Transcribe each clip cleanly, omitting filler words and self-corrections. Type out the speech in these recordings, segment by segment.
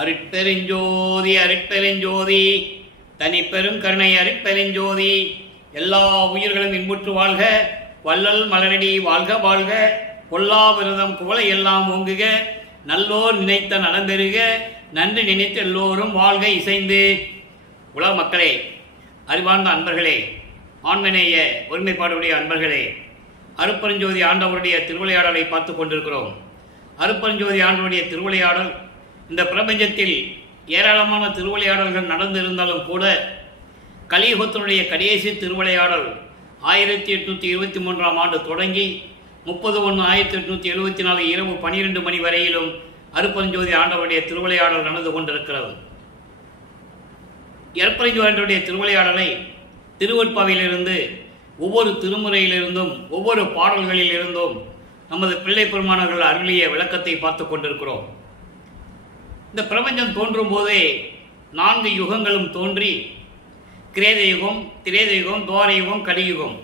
அருட்பெருஞ்சோதி அருட்பெருஞ்சோதி தனிப்பெரும் கருணை அருட்பெருஞ்சோதி. எல்லா உயிர்களும் இன்புற்று வாழ்க, வள்ளல் மலரடி வாழ்க வாழ்க, கொல்லா விரதம் குவளை எல்லாம் ஓங்குக, நல்லோர் நினைத்த நலம்பெறுக, நன்றி நினைத்த எல்லோரும் வாழ்க இசைந்து. உலக மக்களே, அறிவார்ந்த அன்பர்களே, ஆண்மநேய ஒருமைப்பாடுடைய அன்பர்களே, அருட்பெருஞ்சோதி ஆண்டவருடைய திருவிளையாடலை பார்த்து கொண்டிருக்கிறோம். அருட்பெருஞ்சோதி ஆண்டவருடைய திருவிளையாடல் இந்த பிரபஞ்சத்தில் ஏராளமான திருவிளையாடல்கள் நடந்திருந்தாலும் கூட கலியுகத்தினுடைய கடைசி திருவிளையாடல் 1823ஆம் ஆண்டு தொடங்கி 30/1/1874 இரவு 12 மணி வரையிலும் அருட்பெருஞ்சோதி ஆண்டவருடைய திருவிளையாடல் நடந்து கொண்டிருக்கிறது. அருட்பெருஞ்சோதி ஆண்டவருடைய திருவிளையாடலை திருவெட்பாவிலிருந்து ஒவ்வொரு திருமுறையிலிருந்தும் ஒவ்வொரு பாடல்களிலிருந்தும் நமது பிள்ளை பெருமானர்கள் அருளிய விளக்கத்தை பார்த்து கொண்டிருக்கிறோம். இந்த பிரபஞ்சம் தோன்றும் போதே 4 யுகங்களும் தோன்றி கிரேத யுகம், திரேத யுகம், துவார யுகம், கலியுகம்,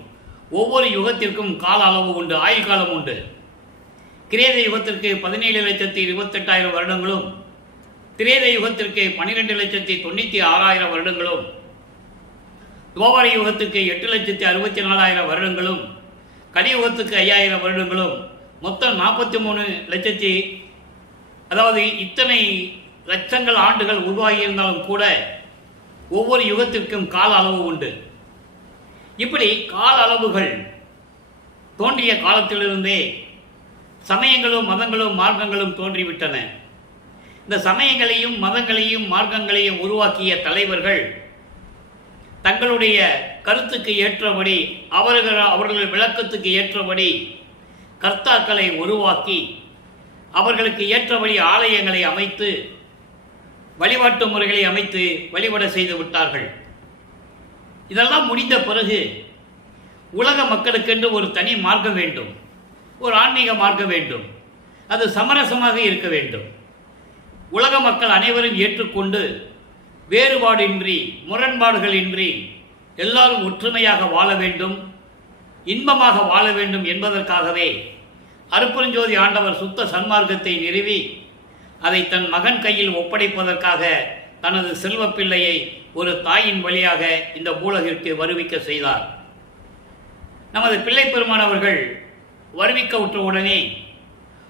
ஒவ்வொரு யுகத்திற்கும் கால அளவு உண்டு, ஆயுள் காலம் உண்டு. கிரேத யுகத்திற்கு 17,28,000 வருடங்களும், திரேத யுகத்திற்கு 12,96,000 வருடங்களும், துவார யுகத்துக்கு 8,64,000 வருடங்களும், கலியுகத்துக்கு 5,000 வருடங்களும், மொத்தம் 43 லட்சத்தி, அதாவது இத்தனை லட்சங்கள் ஆண்டுகள் உருவாகியிருந்தாலும் கூட ஒவ்வொரு யுகத்திற்கும் கால அளவு உண்டு. இப்படி கால அளவுகள் தோன்றிய காலத்திலிருந்தே சமயங்களும் மதங்களும் மார்க்கங்களும் தோன்றிவிட்டன. இந்த சமயங்களையும் மதங்களையும் மார்க்கங்களையும் உருவாக்கிய தலைவர்கள் தங்களுடைய கருத்துக்கு ஏற்றபடி அவர்கள் விளக்கத்துக்கு ஏற்றபடி கர்த்தாக்களை உருவாக்கி அவர்களுக்கு ஏற்றபடி ஆலயங்களை அமைத்து வழிபாட்டு முறைகளை அமைத்து வழிபட செய்து விட்டார்கள். இதெல்லாம் முடிந்த பிறகு உலக மக்களுக்கென்று ஒரு தனி மார்க்கம் வேண்டும், ஒரு ஆன்மீக மார்க்கம் வேண்டும். அது சமரசமாக இருக்க வேண்டும். உலக மக்கள் அனைவரும் ஏற்றுக்கொண்டு வேறுபாடின்றி முரண்பாடுகள் இன்றி எல்லாரும் ஒற்றுமையாக வாழ வேண்டும், இன்பமாக வாழ வேண்டும் என்பதற்காகவே அருட்பெருஞ்சோதி ஆண்டவர் சுத்த சன்மார்க்கத்தை நிறுவி அதை தன் மகன் கையில் ஒப்படைப்பதற்காக தனது செல்வ பிள்ளையை ஒரு தாயின் வழியாக இந்த பூலகிற்கு வருவிக்க செய்தார். நமது பிள்ளை பெருமானவர்கள் வருவிக்க உற்றவுடனே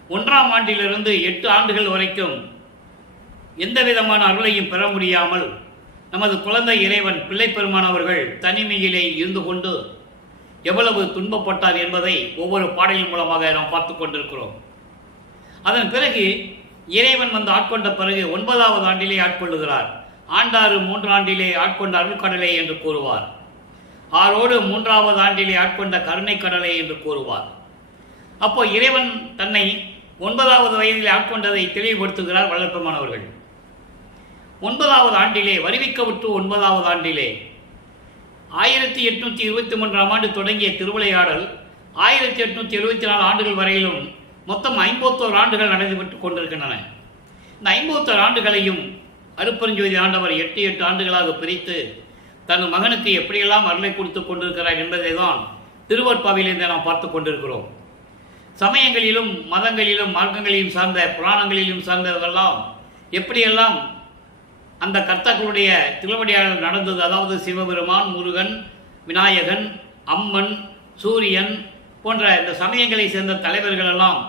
1ஆம் ஆண்டிலிருந்து 8 ஆண்டுகள் வரைக்கும் எந்த விதமான அருளையும் பெற முடியாமல் நமது குழந்தை இறைவன் பிள்ளை பெருமானவர்கள் தனிமையிலே இருந்து கொண்டு எவ்வளவு துன்பப்பட்டார் என்பதை ஒவ்வொரு பாடலின் மூலமாக நாம் பார்த்து கொண்டிருக்கிறோம். அதன் பிறகு இறைவன் வந்து ஆட்கொண்ட பிறகு 9ஆவது ஆண்டிலே ஆட்கொள்ளுகிறார். ஆண்டாறு 3 ஆண்டிலே ஆட்கொண்ட அருள்கடலை என்று கூறுவார். ஆரோடு 3ஆவது ஆண்டிலே ஆட்கொண்ட கருணை கடலை என்று கூறுவார். அப்போ இறைவன் தன்னை 9ஆவது வயதிலே ஆட்கொண்டதை தெளிவுபடுத்துகிறார் வளர்ப்பமானவர்கள். 9ஆவது ஆண்டிலே வருவிக்க விட்டு 9ஆவது ஆண்டிலே 1823ஆம் ஆண்டு தொடங்கிய திருவிளையாடல் 1874 ஆண்டுகள் வரையிலும் மொத்தம் 51 ஆண்டுகள் நடைபெற்றுக் கொண்டிருக்கின்றன. இந்த 51 ஆண்டுகளையும் அருட்பெருஞ்சோதி ஆண்டவர் 8 ஆண்டுகளாக பிரித்து தன் மகனுக்கு எப்படியெல்லாம் அருளை கொடுத்து கொண்டிருக்கிறார் என்பதை தான் திருவெட்பாவிலிருந்து நாம் பார்த்து கொண்டிருக்கிறோம். சமயங்களிலும் மதங்களிலும் மார்க்கங்களிலும் சார்ந்த புராணங்களிலும் சார்ந்தவர்களெல்லாம் எப்படியெல்லாம் அந்த கர்த்தாக்களுடைய திருவடியாடல் நடந்தது, அதாவது சிவபெருமான், முருகன், விநாயகன், அம்மன், சூரியன் போன்ற இந்த சமயங்களை சேர்ந்த தலைவர்கள் எல்லாம்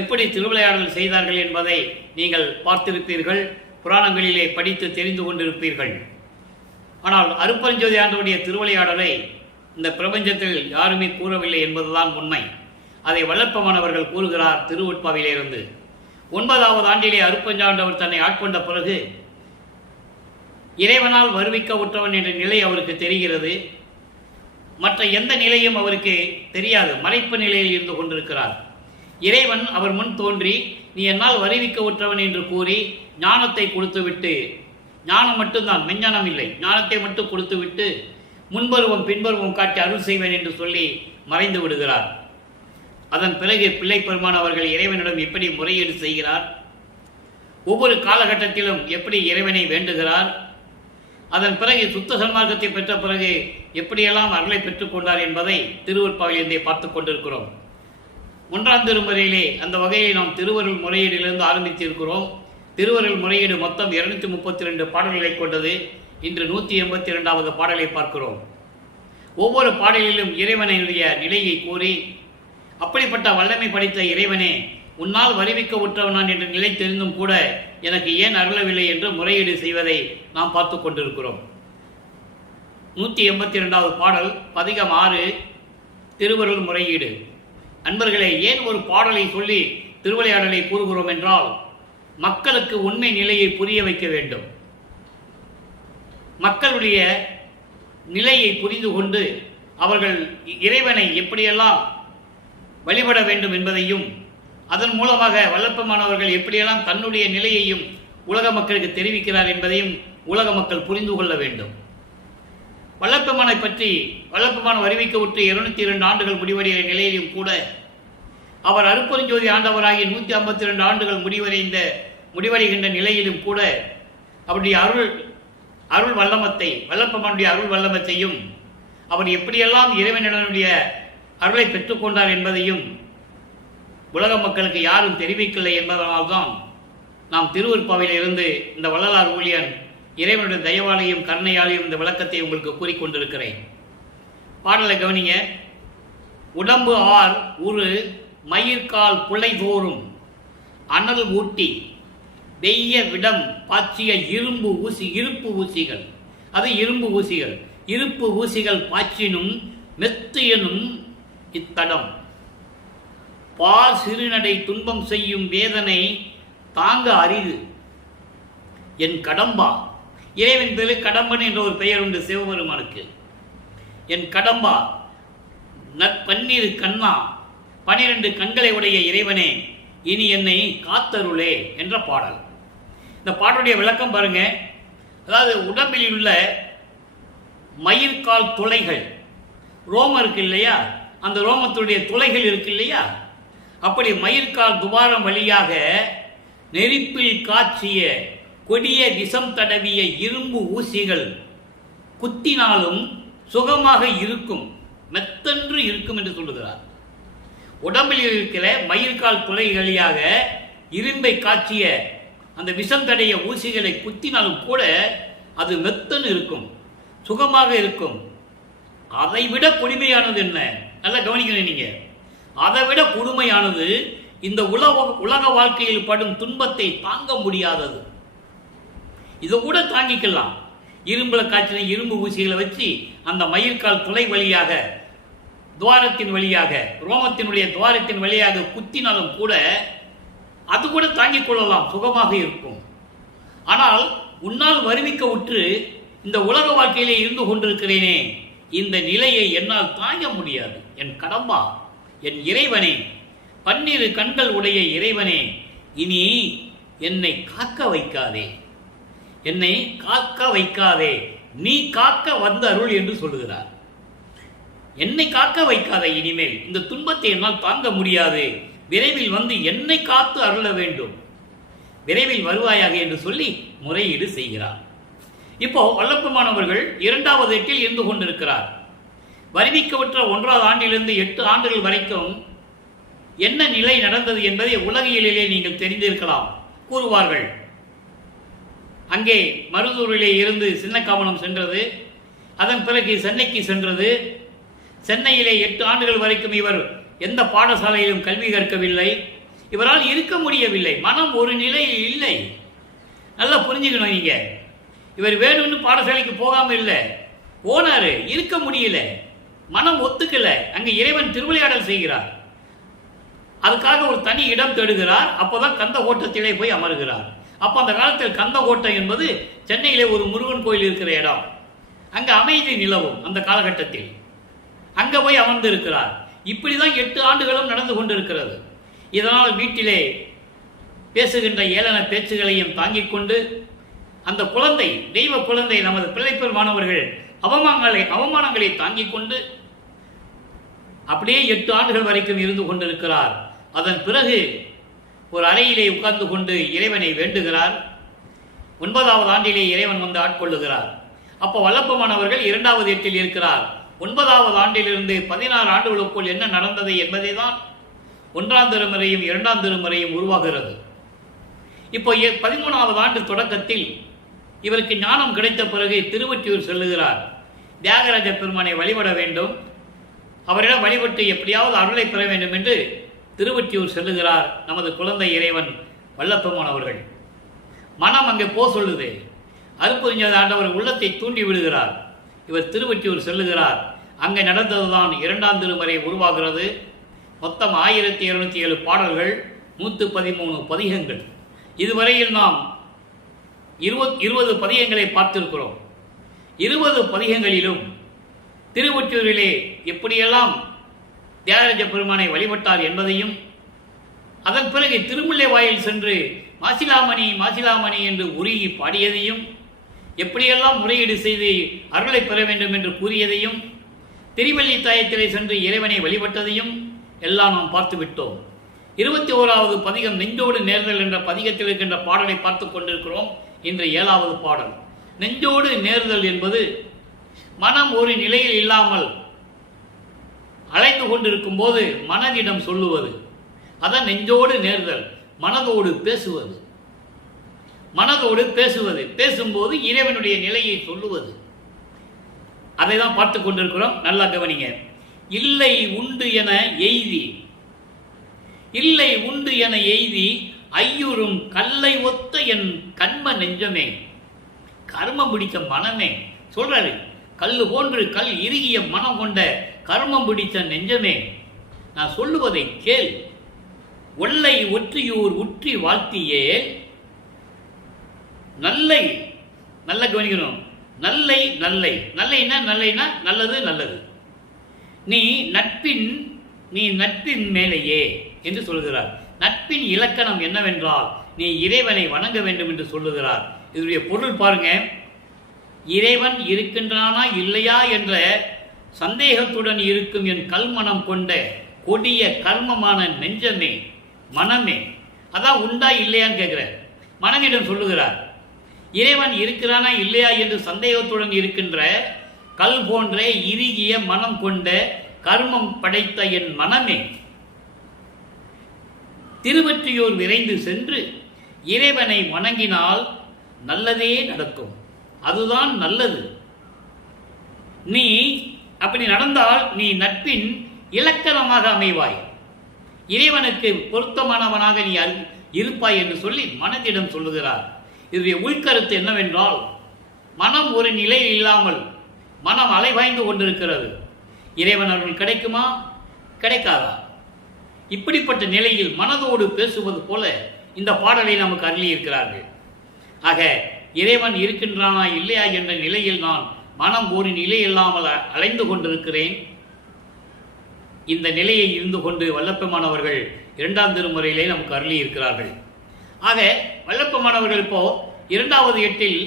எப்படி திருவிளையாடல் செய்தார்கள் என்பதை நீங்கள் பார்த்திருப்பீர்கள், புராணங்களிலே படித்து தெரிந்து கொண்டிருப்பீர்கள். ஆனால் அருட்பெருஞ்சோதி ஆண்டவருடைய திருவிளையாடலை இந்த பிரபஞ்சத்தில் யாருமே கூறவில்லை என்பதுதான் உண்மை. அதை வளர்ப்பமானவர்கள் கூறுகிறார் திருவெட்பாவிலிருந்து. 9ஆவது ஆண்டிலே அருட்பெருஞ்சாண்டவர் தன்னை ஆட்கொண்ட பிறகு இறைவனால் வருவிக்க உற்றவன் என்ற நிலை அவருக்கு தெரிகிறது. மற்ற எந்த நிலையும் அவருக்கு தெரியாது, மறைப்பு நிலையில் இருந்து கொண்டிருக்கிறார். இறைவன் அவர் முன் தோன்றி நீ என்னால் வருவிக்க உற்றவன் என்று கூறி ஞானத்தை கொடுத்துவிட்டு, ஞானம் மட்டும்தான், மெஞ்ஞானம் இல்லை, ஞானத்தை மட்டும் கொடுத்துவிட்டு முன்பருவம் பின்பருவம் காட்டி அருள் செய்வேன் என்று சொல்லி மறைந்து விடுகிறார். அதன் பிறகு பிள்ளை பெருமான் அவர்கள் இறைவனிடம் எப்படி முறையீடு செய்கிறார், ஒவ்வொரு காலகட்டத்திலும் எப்படி இறைவனை வேண்டுகிறார், அதன் பிறகு சுத்த சன்மார்க்கத்தை பெற்ற பிறகு எப்படியெல்லாம் அருளை பெற்றுக்கொண்டார் என்பதை திருவெட்பாவிலிருந்தே பார்த்து கொண்டிருக்கிறோம். 1ஆம் திருமுறையிலே அந்த வகையில் நாம் திருவருள் முறையீடிலிருந்து ஆரம்பித்திருக்கிறோம். திருவருள் முறையீடு மொத்தம் 232 பாடல்களை கொண்டது. இன்று 182வது பாடலை பார்க்கிறோம். ஒவ்வொரு பாடலிலும் இறைவனுடைய நிலையை கூறி, அப்படிப்பட்ட வல்லமை படைத்த இறைவனே, உன்னால் வருவிக்க உற்றவனான் என்ற நிலை தெரிந்தும் கூட எனக்கு ஏன் அருளவில்லை என்று முறையீடு செய்வதை நாம் பார்த்து கொண்டிருக்கிறோம். 182வது பாடல் பதிகம் 6, திருவருள் முறையீடு. அன்பர்களே, ஏன் ஒரு பாடலை சொல்லி திருவிளையாடலை கூறுகிறோம் என்றால், மக்களுக்கு உண்மை நிலையை புரிய வைக்க வேண்டும். மக்களுடைய நிலையை புரிந்து கொண்டு அவர்கள் இறைவனை எப்படியெல்லாம் வழிபட வேண்டும் என்பதையும், அதன் மூலமாக வல்லப்பமானவர்கள் எப்படியெல்லாம் தன்னுடைய நிலையையும் உலக மக்களுக்கு தெரிவிக்கிறார் என்பதையும் உலக மக்கள் புரிந்து கொள்ள வேண்டும். வல்லப்பெருமானை பற்றி வல்லப்பெருமான் அறிவிக்க உற்ற 202 ஆண்டுகள் முடிவடைய நிலையிலும் கூட, அவர் அருட்பெருஞ்சோதி ஆண்டவராகிய 152 ஆண்டுகள் முடிவடைகின்ற நிலையிலும் கூட அவருடைய அருள் வல்லமத்தை, வல்லப்பெருமானுடைய அருள் வல்லமத்தையும், அவர் எப்படியெல்லாம் இறைவனுடைய அருளை பெற்றுக்கொண்டார் என்பதையும் உலக மக்களுக்கு யாரும் தெரிவிக்கவில்லை என்பதனால்தான் நாம் திருவருட்பாவையில் இருந்து இந்த வள்ளலார் ஊழியன் இறைவனுடைய தயவாலையும் கருணையாலையும் இந்த விளக்கத்தை உங்களுக்கு கூறிக்கொண்டிருக்கிறேன். பாடலை கவனிங்க. உடம்பு ஆர் உரு மயிர்கால் புள்ளை தோறும் அனல் ஊட்டி வெய்ய விடம் பாய்ச்சிய இருப்பு ஊசிகள், அது இரும்பு ஊசிகள், இருப்பு ஊசிகள் பாய்ச்சினும் மெத்தியனும் இத்தடம் பார் சிறுநடை துன்பம் செய்யும் வேதனை தாங்க அரிது என் கடம்பா. இறைவன் பேரு கடம்பன் என்ற ஒரு பெயர் உண்டு சிவபெருமானுக்கு. என் கடம்பா, நற்பன்னீர் கண்ணா, 12 கண்களை உடைய இறைவனே, இனி என்னை காத்தருளே என்ற பாடல். இந்த பாடலுடைய விளக்கம் பாருங்க. அதாவது உடம்பில் உள்ள மயிர்கால் துளைகள், ரோமம் இருக்கு இல்லையா, அந்த ரோமத்துடைய துளைகள் இருக்கு இல்லையா, அப்படி மயிர்கால் துவாரம் வழியாக நெருப்பில் காய்ச்சிய கொடிய விஷம் தடவிய இரும்பு ஊசிகள் குத்தினாலும் சுகமாக இருக்கும், மெத்தன்று இருக்கும் என்று சொல்லுகிறார். உடம்பில் இருக்கிற மயிர்கால் துளை வழியாக இரும்பை காய்ச்சிய அந்த விஷம் தடைய ஊசிகளை குத்தினாலும் கூட அது மெத்தன்னு இருக்கும், சுகமாக இருக்கும். அதை விட கொடுமையானது என்ன? நல்லா கவனிக்கணும் நீங்க. அதை விட கொடுமையானது இந்த உலக வாழ்க்கையில் படும் துன்பத்தை தாங்க முடியாதது. இதை கூட தாங்கிக்கலாம். இரும்புல காய்ச்சின இரும்பு ஊசிகளை வச்சு அந்த மயிர்கால் துளை வழியாக, துவாரத்தின் வழியாக, ரோமத்தினுடைய துவாரத்தின் வழியாக குத்தினாலும் கூட அது கூட தாங்கிக் கொள்ளலாம், சுகமாக இருக்கும். ஆனால் உன்னால் வருவிக்க உற்று இந்த உலக வாழ்க்கையிலே இருந்து கொண்டிருக்கிறேனே, இந்த நிலையை என்னால் தாங்க முடியாது. என் கடம்பா, என் இறைவனே, 12 கண்கள் உடைய இறைவனே, இனி என்னை காக்க வைக்காதே, என்னை காக்க வைக்காதே, நீ காக்க வந்த அருள் என்று சொல்லுகிறார். என்னை காக்க வைக்காதே, இனிமேல் இந்த துன்பத்தை என்னால் தாங்க முடியாது, விரைவில் வந்து என்னை காத்து அருள வேண்டும், விரைவில் வருவாயாக என்று சொல்லி முறையீடு செய்கிறார். இப்போ வல்லப்பெருமானவர்கள் 2வது எட்டில் இருந்து கொண்டிருக்கிறார். வருவிக்கவற்ற 1வது ஆண்டிலிருந்து 8 ஆண்டுகள் வரைக்கும் என்ன நிலை நடந்தது என்பதை உலகியலிலே நீங்கள் தெரிந்திருக்கலாம். கூறுவார்கள், அங்கே மருதூரிலே இருந்து சின்னக்காமனம் சென்றது, அதன் பிறகு சென்னைக்கு சென்றது. சென்னையிலே 8 ஆண்டுகள் வரைக்கும் இவர் எந்த பாடசாலையிலும் கல்வி கற்கவில்லை, இவரால் இருக்க முடியவில்லை, மனம் ஒரு நிலையில் இல்லை. நல்லா புரிஞ்சுக்கணும் நீங்க. இவர் வேணும்னு பாடசாலைக்கு போகாம இல்லை, போனாரு, இருக்க முடியல, மனம் ஒத்துக்கல. அங்க இறைவன் திருவிளையாடல் செய்கிறார், அதுக்காக ஒரு தனி இடம் தேடுகிறார். அப்போதான் கந்த ஓட்டத்திலே போய் அமர்கிறார். அப்ப அந்த காலத்தில் கந்த ஓட்டம் என்பது சென்னையிலே ஒரு முருகன் கோயில் இருக்கிற இடம், அங்க அமைதி நிலவும் அந்த காலகட்டத்தில். அங்க போய் அமர்ந்து இருக்கிறார். இப்படிதான் 8 ஆண்டுகளும் நடந்து கொண்டிருக்கிறது. இதனால் வீட்டிலே பேசுகின்ற ஏளன பேச்சுகளையும் தாங்கிக் கொண்டு அந்த குழந்தை, தெய்வ குழந்தை, நமது பிள்ளைப்பெருமானவர்கள் அவமானங்களை தாங்கிக் கொண்டு அப்படியே 8 ஆண்டுகள் வரைக்கும் இருந்து கொண்டிருக்கிறார். அதன் பிறகு ஒரு அறையிலே உட்கார்ந்து கொண்டு இறைவனை வேண்டுகிறார். 9வது ஆண்டிலே இறைவன் வந்து ஆட்கொள்ளுகிறார். அப்போ வல்லப்பெருமானவர்கள் 2வது எட்டில் இருக்கிறார். 9வது ஆண்டிலிருந்து 16 ஆண்டுகளுக்குள் என்ன நடந்தது என்பதை தான் 1ஆம் திருமுறையும் 2ஆம் திருமுறையும் உருவாகிறது. இப்போ 13வது ஆண்டு தொடக்கத்தில் இவருக்கு ஞானம் கிடைத்த பிறகு திருவொற்றியூர் செல்லுகிறார். தியாகராஜ பெருமானை வழிபட வேண்டும், அவரிடம் வழிபட்டு எப்படியாவது அருளை பெற வேண்டும் என்று திருவொற்றியூர் செல்லுகிறார் நமது குழந்தை இறைவன் வல்லப்பெருமான் அவர்கள். மனம் அங்கே சொல்லுது. அருட்பெருஞ்சோதி ஆண்டவர் உள்ளத்தை தூண்டி விடுகிறார். இவர் திருவொற்றியூர் செல்லுகிறார். அங்கே நடந்ததுதான் 2ஆம் திருமுறை உருவாகிறது. மொத்தம் 1207 பாடல்கள், 113 பதிகங்கள். இதுவரையில் நாம் 20 பதிகங்களை பார்த்திருக்கிறோம். 20 பதிகங்களிலும் திருவொற்றியூரிலே எப்படியெல்லாம் தியாகராஜ பெருமானை வழிபட்டார் என்பதையும், அதன் பிறகு திருமுல்லை வாயில் சென்று மாசிலாமணி மாசிலாமணி என்று உருகி பாடியதையும், எப்படியெல்லாம் முறையீடு செய்து அருளை பெற வேண்டும் என்று கூறியதையும், திருவள்ளி தாயத்திலே சென்று இறைவனை வழிபட்டதையும் எல்லாம் நாம் பார்த்து விட்டோம். 21வது பதிகம் நெஞ்சோடு நேர்தல் என்ற பதிகத்தில் இருக்கின்ற பாடலை பார்த்து கொண்டிருக்கிறோம். இன்று 7வது பாடல். நெஞ்சோடு நேர்தல் என்பது மனம் ஒரு நிலையில் இல்லாமல் அலைந்து கொண்டிருக்கும் போது மனதிடம் சொல்லுவது. அதான் நெஞ்சோடு நேர்தல். மனதோடு பேசுவது. மனதோடு பேசுவது. பேசும்போது இறைவனுடைய நிலையை சொல்லுவது. அதை தான் பார்த்து கொண்டிருக்கிறோம். நல்லா கவனிங்க. இல்லை உண்டு என எய்தி, இல்லை உண்டு என எய்தி ஐயுறும் கல்லை ஒத்த என் கண்ம நெஞ்சமே, கர்மம் பிடித்த மனமே சொல்றாரு. கல்லு போன்று கல் இறுகிய மனம் கொண்ட கர்மம் பிடித்த நெஞ்சமே, நான் சொல்லுவதை கேள். ஒல்லை ஒற்றியூர் உற்றி வாழ்த்தியே நல்லை, நல்ல கவனிக்கணும். நல்லை நல்லை நல்லைனா நல்லைனா நல்லது நல்லது. நீ நட்பின் மேலேயே என்று சொல்கிறார். நட்பின் இலக்கணம் என்னவென்றால் நீ இறைவனை வணங்க வேண்டும் என்று சொல்லுகிறார். இதனுடைய பொருள் பாருங்க. இறைவன் இருக்கின்றானா இல்லையா என்ற சந்தேகத்துடன் இருக்கும் என் கல்மனம் கொண்ட கொடிய கர்மமான நெஞ்சமே, மனமே, அதான் உண்டா இல்லையான்னு கேட்கிறார். மனதிடம் சொல்லுகிறார். இறைவன் இருக்கிறானா இல்லையா என்று சந்தேகத்துடன் இருக்கின்ற கல் போன்ற இறுகிய மனம் கொண்ட கர்மம் படைத்த என் மனமே, திருவொற்றியூர் விரைந்து சென்று இறைவனை வணங்கினால் நல்லதே நடக்கும். அதுதான் நல்லது. நீ அப்படி நடந்தால் நீ நட்பின் இலக்கணமாக அமைவாய், இறைவனுக்கு பொருத்தமானவனாக நீ இருப்பாய் என்று சொல்லி மனதிடம் சொல்லுகிறார். இதனுடைய உள்கருத்து என்னவென்றால், மனம் ஒரு நிலையில் இல்லாமல் மனம் அலைவாய்ந்து கொண்டிருக்கிறது. இறைவன் அருள் கிடைக்குமா கிடைக்காதா? இப்படிப்பட்ட நிலையில் மனதோடு பேசுவது போல இந்த பாடலை நமக்கு அருளி இருக்கிறார்கள். ஆக இறைவன் இருக்கின்றானா இல்லையா என்ற நிலையில் நான் மனம் ஒரு நிலை இல்லாமல் அலைந்து கொண்டிருக்கிறேன். இந்த நிலையை இருந்து கொண்டு வல்லப்பெருமானவர்கள் 2ஆம் திருமுறையிலே நமக்கு அருளி இருக்கிறார்கள். ஆக வல்லப்பெருமானவர்கள் இப்போ 2வது எட்டில்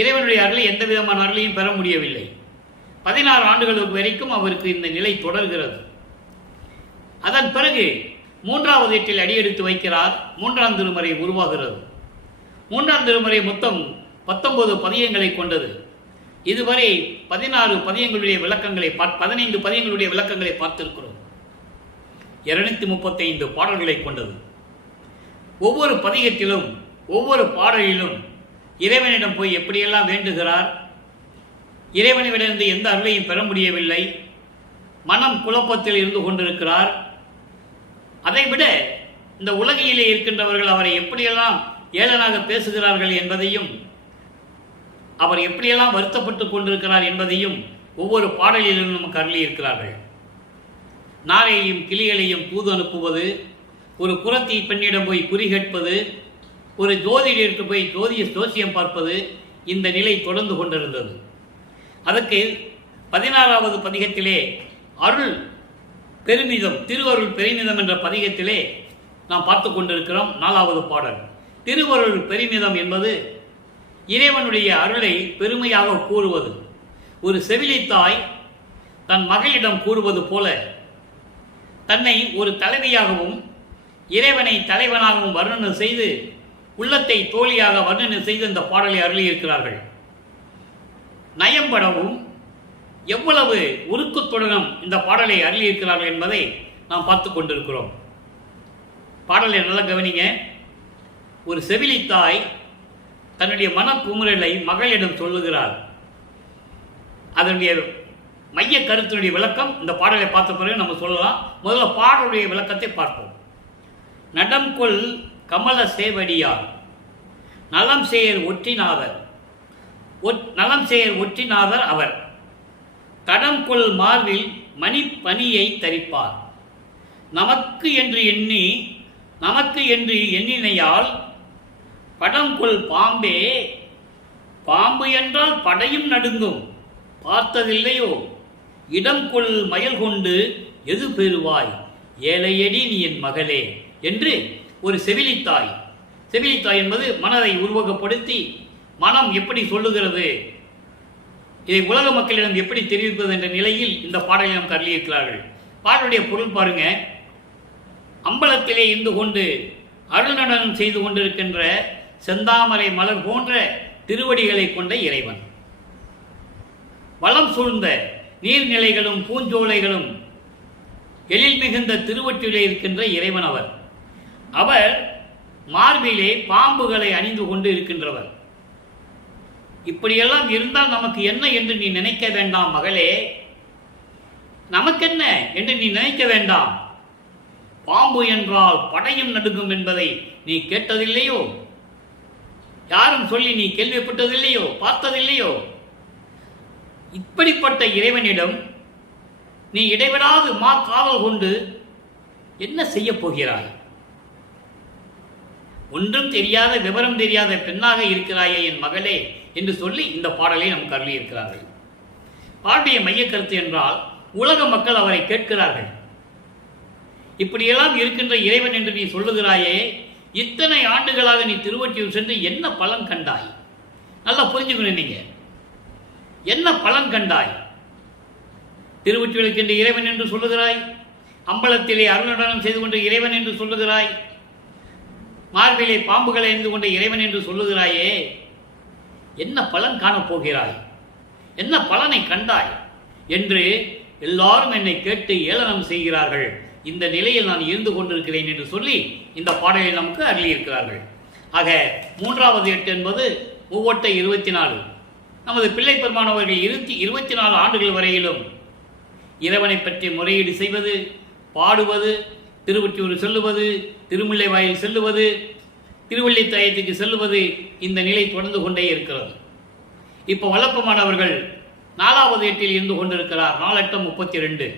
இறைவனுடைய அருளை எந்த விதமான அருளையும் பெற முடியவில்லை. 16 ஆண்டுகளுக்கு வரைக்கும் அவருக்கு இந்த நிலை தொடர்கிறது. அதன் பிறகு 3வது எட்டில் அடியெடுத்து வைக்கிறார். 3ஆம் திருமுறை உருவாகிறது. 3ஆம் திருமுறை மொத்தம் 19 பதியங்களை கொண்டது. இதுவரை 16 பதியங்களுடைய விளக்கங்களை 15 பதியங்களுடைய விளக்கங்களை பார்த்திருக்கிறோம். 235 பாடல்களை கொண்டது. ஒவ்வொரு பதிகத்திலும் ஒவ்வொரு பாடலிலும் இறைவனிடம் போய் எப்படியெல்லாம் வேண்டுகிறார், இறைவனிடமிருந்து எந்த அருளையும் பெற முடியவில்லை, மனம் குழப்பத்தில் இருந்து கொண்டிருக்கிறார். அதைவிட இந்த உலகிலே இருக்கின்றவர்கள் அவரை எப்படியெல்லாம் ஏளனாக பேசுகிறார்கள் என்பதையும், அவர் எப்படியெல்லாம் வருத்தப்பட்டு கொண்டிருக்கிறார் என்பதையும் ஒவ்வொரு பாடலிலும் நமக்கு அருளி இருக்கிறார்கள். நாரையையும் கிளிகளையும் தூது அனுப்புவது, ஒரு குறத்தி பெண்ணிடம் போய் குறி கேட்பது, ஒரு ஜோதிடருக்கு போய் ஜோசியம் பார்ப்பது, இந்த நிலை தொடர்ந்து கொண்டிருந்தது. அதற்கு 16வது பதிகத்திலே அருள் பெருமிதம், திருவருள் பெருமிதம் என்ற பதிகத்திலே நாம் பார்த்து கொண்டிருக்கிறோம். 4வது பாடல். திருவருள் பெருமிதம் என்பது இறைவனுடைய அருளை பெருமையாக கூறுவது. ஒரு செவிலித்தாய் தன் மகளிடம் கூறுவது போல தன்னை ஒரு தலைவியாகவும் இறைவனை தலைவனாகவும் வர்ணனை செய்து உள்ளத்தை தோழியாக வர்ணனை செய்து இந்த பாடலை அருளியிருக்கிறார்கள். நயம்படவும் எவ்வளவு உருக்கத்துடனும் இந்த பாடலை அருளியிருக்கிறார்கள் என்பதை நாம் பார்த்து கொண்டிருக்கிறோம். பாடலை நல்லா கவனிங்க. ஒரு செவிலி தாய் தன்னுடைய மனக்குமுறலை மகளிடம் சொல்லுகிறார். அதனுடைய மைய கருத்தினுடைய விளக்கம் இந்த பாடலை பார்த்த பிறகு நம்ம சொல்லலாம். முதல்ல பாடலுடைய விளக்கத்தை பார்ப்போம். நடம்கொள் கமல சேவடியார் நலம் செயர் ஒற்றிநாதர் அவர் தடம்கொள் மார்பில் மணிப்பனியை தரிப்பார். நமக்கு என்று எண்ணினையால் படம்கொள் பாம்பே, பாம்பு என்றால் படையும் நடுங்கும், பார்த்ததில்லையோ? இடம்கொள் மயல் கொண்டு எது பெறுவாய், ஏழையடி நீ என் மகளே என்று ஒரு செவிலித்தாய் என்பது மனதை உருவகப்படுத்தி மனம் எப்படி சொல்லுகிறது, இதை உலக மக்களிடம் எப்படி தெரிவிப்பது என்ற நிலையில் இந்த பாடலை நமக்கு அருளியிருக்கிறார்கள். பாடலுடைய பொருள் பாருங்க. அம்பலத்திலே இருந்து கொண்டு அருள் நடனம் செய்து கொண்டிருக்கின்ற செந்தாமரை மலர் போன்ற திருவடிகளை கொண்ட இறைவன், வளம் சூழ்ந்த நீர்நிலைகளும் பூஞ்சோலைகளும் எழில் மிகுந்த திருவற்றிலே இருக்கின்ற இறைவன் அவர் மார்பிலே பாம்புகளை அணிந்து கொண்டு இருக்கின்றவர். இப்படியெல்லாம் இருந்தால் நமக்கு என்ன என்று நீ நினைக்க வேண்டாம் மகளே, நமக்கென்ன என்று நீ நினைக்க வேண்டாம். பாம்பு என்றால் படையும் நடுங்கும் என்பதை நீ கேட்டதில்லையோ? யாரும் சொல்லி நீ கேள்விப்பட்டதில்லையோ? பார்த்ததில்லையோ? இப்படிப்பட்ட இறைவனிடம் நீ இடைவிடாது காவல் கொண்டு என்ன செய்ய போகிறாய்? ஒன்றும் தெரியாத விவரம் தெரியாத பெண்ணாக இருக்கிறாயே என் மகளே என்று சொல்லி இந்த பாடலை நமக்கு அருளியிருக்கிறார்கள். பாடலிய மைய கருத்து என்றால் உலக மக்கள் அவரை கேட்கிறார்கள். இப்படியெல்லாம் இருக்கின்ற இறைவன் என்று நீ சொல்லுகிறாயே, இத்தனை ஆண்டுகளாக நீ திருவொற்றியூர் சென்று என்ன பலன் கண்டாய்? நல்லா புரிஞ்சுக்கணும். நீங்க என்ன பலன் கண்டாய்? திருவொற்றியூருக்கு என்று இறைவன் என்று சொல்லுகிறாய், அம்பலத்திலே அருள்நடனம் செய்து கொண்ட இறைவன் என்று சொல்லுகிறாய், மார்பிலே பாம்புகளை அணிந்து கொண்ட இறைவன் என்று சொல்லுகிறாயே, என்ன பலன் காணப்போகிறாய்? என்ன பலனை கண்டாய் என்று எல்லாரும் என்னை கேட்டு ஏளனம் செய்கிறார்கள். இந்த நிலையில் நான் இருந்து கொண்டிருக்கிறேன் என்று சொல்லி இந்த பாடலை நமக்கு அருளியிருக்கிறார்கள். ஆக 3வது 8 என்பது 3/24. நமது பிள்ளை பெருமானவர்கள் 24 ஆண்டுகள் வரையிலும் இறைவனை பற்றி முறையீடு செய்வது, பாடுவது, திருவொற்றியூர் செல்லுவது, திருமுல்லை வாயில் செல்லுவது, திருவள்ளித்தாயத்துக்கு செல்லுவது, இந்த நிலை தொடர்ந்து கொண்டே இருக்கிறது. இப்போ வல்லப்பமானவர்கள் 4வது 8 இருந்து கொண்டிருக்கிறார். 4/8/32.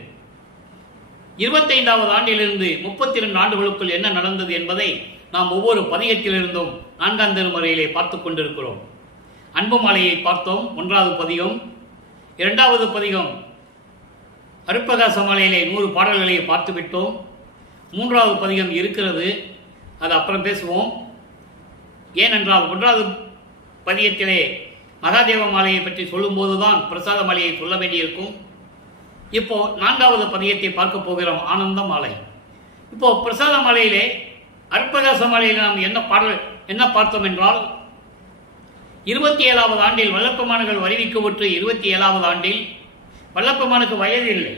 25வது ஆண்டிலிருந்து 32 ஆண்டுகளுக்குள் என்ன நடந்தது என்பதை நாம் ஒவ்வொரு பதிகத்திலிருந்தும் 4ஆம் திருமுறையிலே பார்த்து கொண்டிருக்கிறோம். அன்பு மாலையை பார்த்தோம், 1வது பதிகம். 2வது பதிகம் அருட்பிரகாச மாலையிலே 100 பாடல்களை பார்த்து விட்டோம். 3வது பதிகம் இருக்கிறது, அது அப்புறம் பேசுவோம். ஏனென்றால் 1வது பதிகத்திலே மகாதேவ மாலையை பற்றி சொல்லும்போதுதான் பிரசாத மாலையை சொல்ல வேண்டியிருக்கும். இப்போ 4வது பதிகத்தை பார்க்க போகிறோம், ஆனந்த மாலை. இப்போ பிரசாத மாலையிலே அருட்பிரகாச மாலையில் நாம் என்ன பார்த்தோம் என்றால், 27வது ஆண்டில் வல்லப்பெருமான்கள் வருவிக்கப்பட்டு 27வது ஆண்டில் வல்லப்பெருமானுக்கு வயது இல்லை.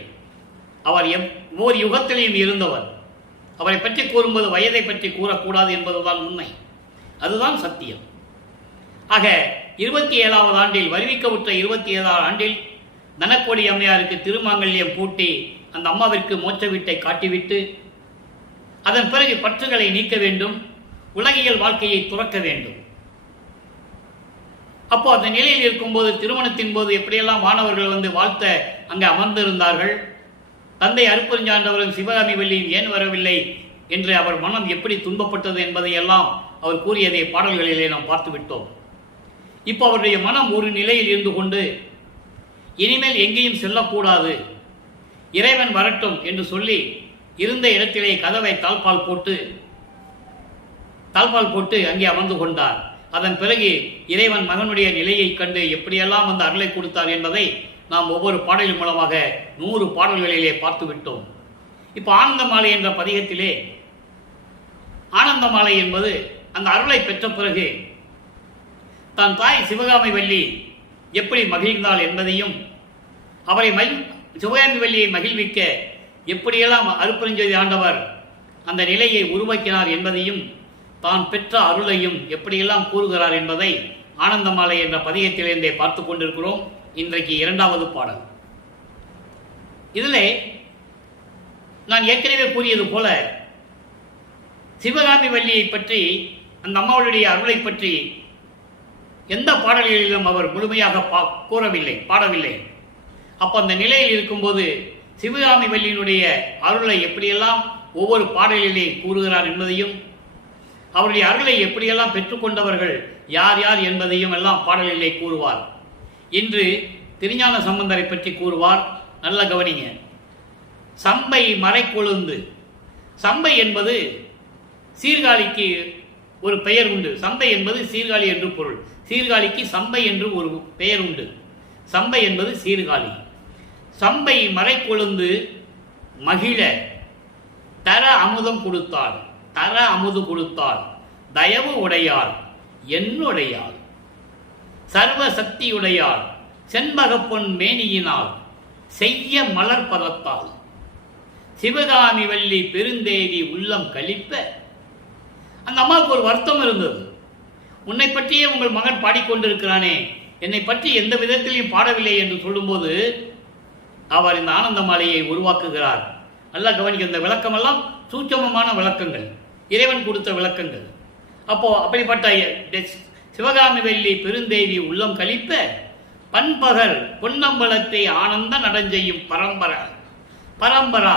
அவர் ஒவ்வொரு யுகத்திலையும் இருந்தவர். அவரை பற்றி கூறும்போது வயதை பற்றி கூறக்கூடாது என்பதுதான் உண்மை, அதுதான் சத்தியம். ஆக 27வது ஆண்டில் வருவிக்கப்பட்ட 27வது ஆண்டில் தனக்கோடி அம்மையாருக்கு திருமாங்கல்யம் பூட்டி அந்த அம்மாவிற்கு மோட்ச வீட்டை காட்டிவிட்டு அதன் பிறகு பற்றுகளை நீக்க வேண்டும், உலகியல் வாழ்க்கையை துறக்க வேண்டும். அப்போ அந்த நிலையில் இருக்கும்போது திருமணத்தின் போது எப்படியெல்லாம் மாணவர்கள் வந்து வாழ்த்த அங்கே அமர்ந்திருந்தார்கள். தந்தை அருட்பெருஞ்சாண்டவரும் சிவகாமி வள்ளியும் ஏன் வரவில்லை என்று அவர் மனம் எப்படி துன்பப்பட்டது என்பதையெல்லாம் அவர் கூறியதை பாடல்களிலே நாம் பார்த்து விட்டோம். இப்போ அவருடைய மனம் ஒரு நிலையில் இருந்து கொண்டு இனிமேல் எங்கேயும் செல்லக்கூடாது, இறைவன் வரட்டும் என்று சொல்லி இருந்த இடத்திலே கதவை தாழ்பால் போட்டு அங்கே அமர்ந்து கொண்டார். அதன் பிறகு இறைவன் மகனுடைய நிலையை கண்டு எப்படியெல்லாம் அந்த அருளை கொடுத்தார் என்பதை நாம் ஒவ்வொரு பாடலின் மூலமாக 100 பாடல்களிலே பார்த்து விட்டோம். இப்போ ஆனந்த மாலை என்ற பதிகத்திலே ஆனந்த மாலை என்பது அந்த அருளை பெற்ற பிறகு தன் தாய் சிவகாமி வள்ளி எப்படி மகிழ்ந்தாள் என்பதையும், அவரை சிவகாமி வள்ளியை மகிழ்விக்க எப்படியெல்லாம் அருட்பெருஞ்சோதி ஆண்டவர் அந்த நிலையை உருவாக்கினார் என்பதையும் தான் பெற்ற அருளையும் எப்படியெல்லாம் கூறுகிறார் என்பதை ஆனந்தமாலை என்ற பதிகத்திலிருந்தே பார்த்து கொண்டிருக்கிறோம். இன்றைக்கு 2வது பாடல். இதில் நான் ஏற்கனவே கூறியது போல சிவகாமி வள்ளியை பற்றி, அந்த அம்மாவுடைய அருளை பற்றி எந்த பாடல்களிலும் அவர் முழுமையாக கூறவில்லை, பாடவில்லை. அப்போ அந்த நிலையில் இருக்கும்போது சிவகாமி வள்ளியினுடைய அருளை எப்படியெல்லாம் ஒவ்வொரு பாடலிலே கூறுகிறார் என்பதையும், அவருடைய அருளை எப்படியெல்லாம் பெற்றுக்கொண்டவர்கள் யார் யார் என்பதையும் எல்லாம் பாடலிலே கூறுவார். இன்று திருஞான சம்பந்தரை பற்றி கூறுவார். நல்ல கவனிங்க. சம்பை மறைக்கொழுந்து. சம்பை என்பது சீர்காழிக்கு ஒரு பெயர் உண்டு. சம்பை என்பது சீர்காழி என்று பொருள். சீர்காழிக்கு சம்பை என்று ஒரு பெயர் உண்டு. சம்பை என்பது சீர்காழி. சம்பை மறைக்கொழுந்து மகிழ தர அமுதம் கொடுத்தாள். தர அமுது கொடுத்தாள். தயவு உடையாள், என்னுடையாள், சர்வ சக்தியுடையாள், செண்பகப்பொன் மேனியினால், செய்ய மலர் பதத்தாள், சிவகாமி வள்ளி பெருந்தேவி உள்ளம் கழிப்ப. அந்த அம்மாவுக்கு ஒரு வருத்தம் இருந்தது. உன்னை பற்றியே உங்கள் மகன் பாடிக்கொண்டிருக்கிறானே, என்னை பற்றி எந்த விதத்திலையும் பாடவில்லை என்று சொல்லும்போது அவர் இந்த ஆனந்தமாலையை உருவாக்குகிறார். நல்லா கவனிக்க. இந்த விளக்கமெல்லாம் சூட்சமமான விளக்கங்கள், இறைவன் கொடுத்த விளக்கங்கள். அப்போ அப்படிப்பட்ட சிவகாமி வள்ளி பெருந்தேவி உள்ளம் கழிப்ப பண்பகர் பொன்னம்பலத்தை ஆனந்த நடஞ்செய்யும் பரம்பரா. பரம்பரா,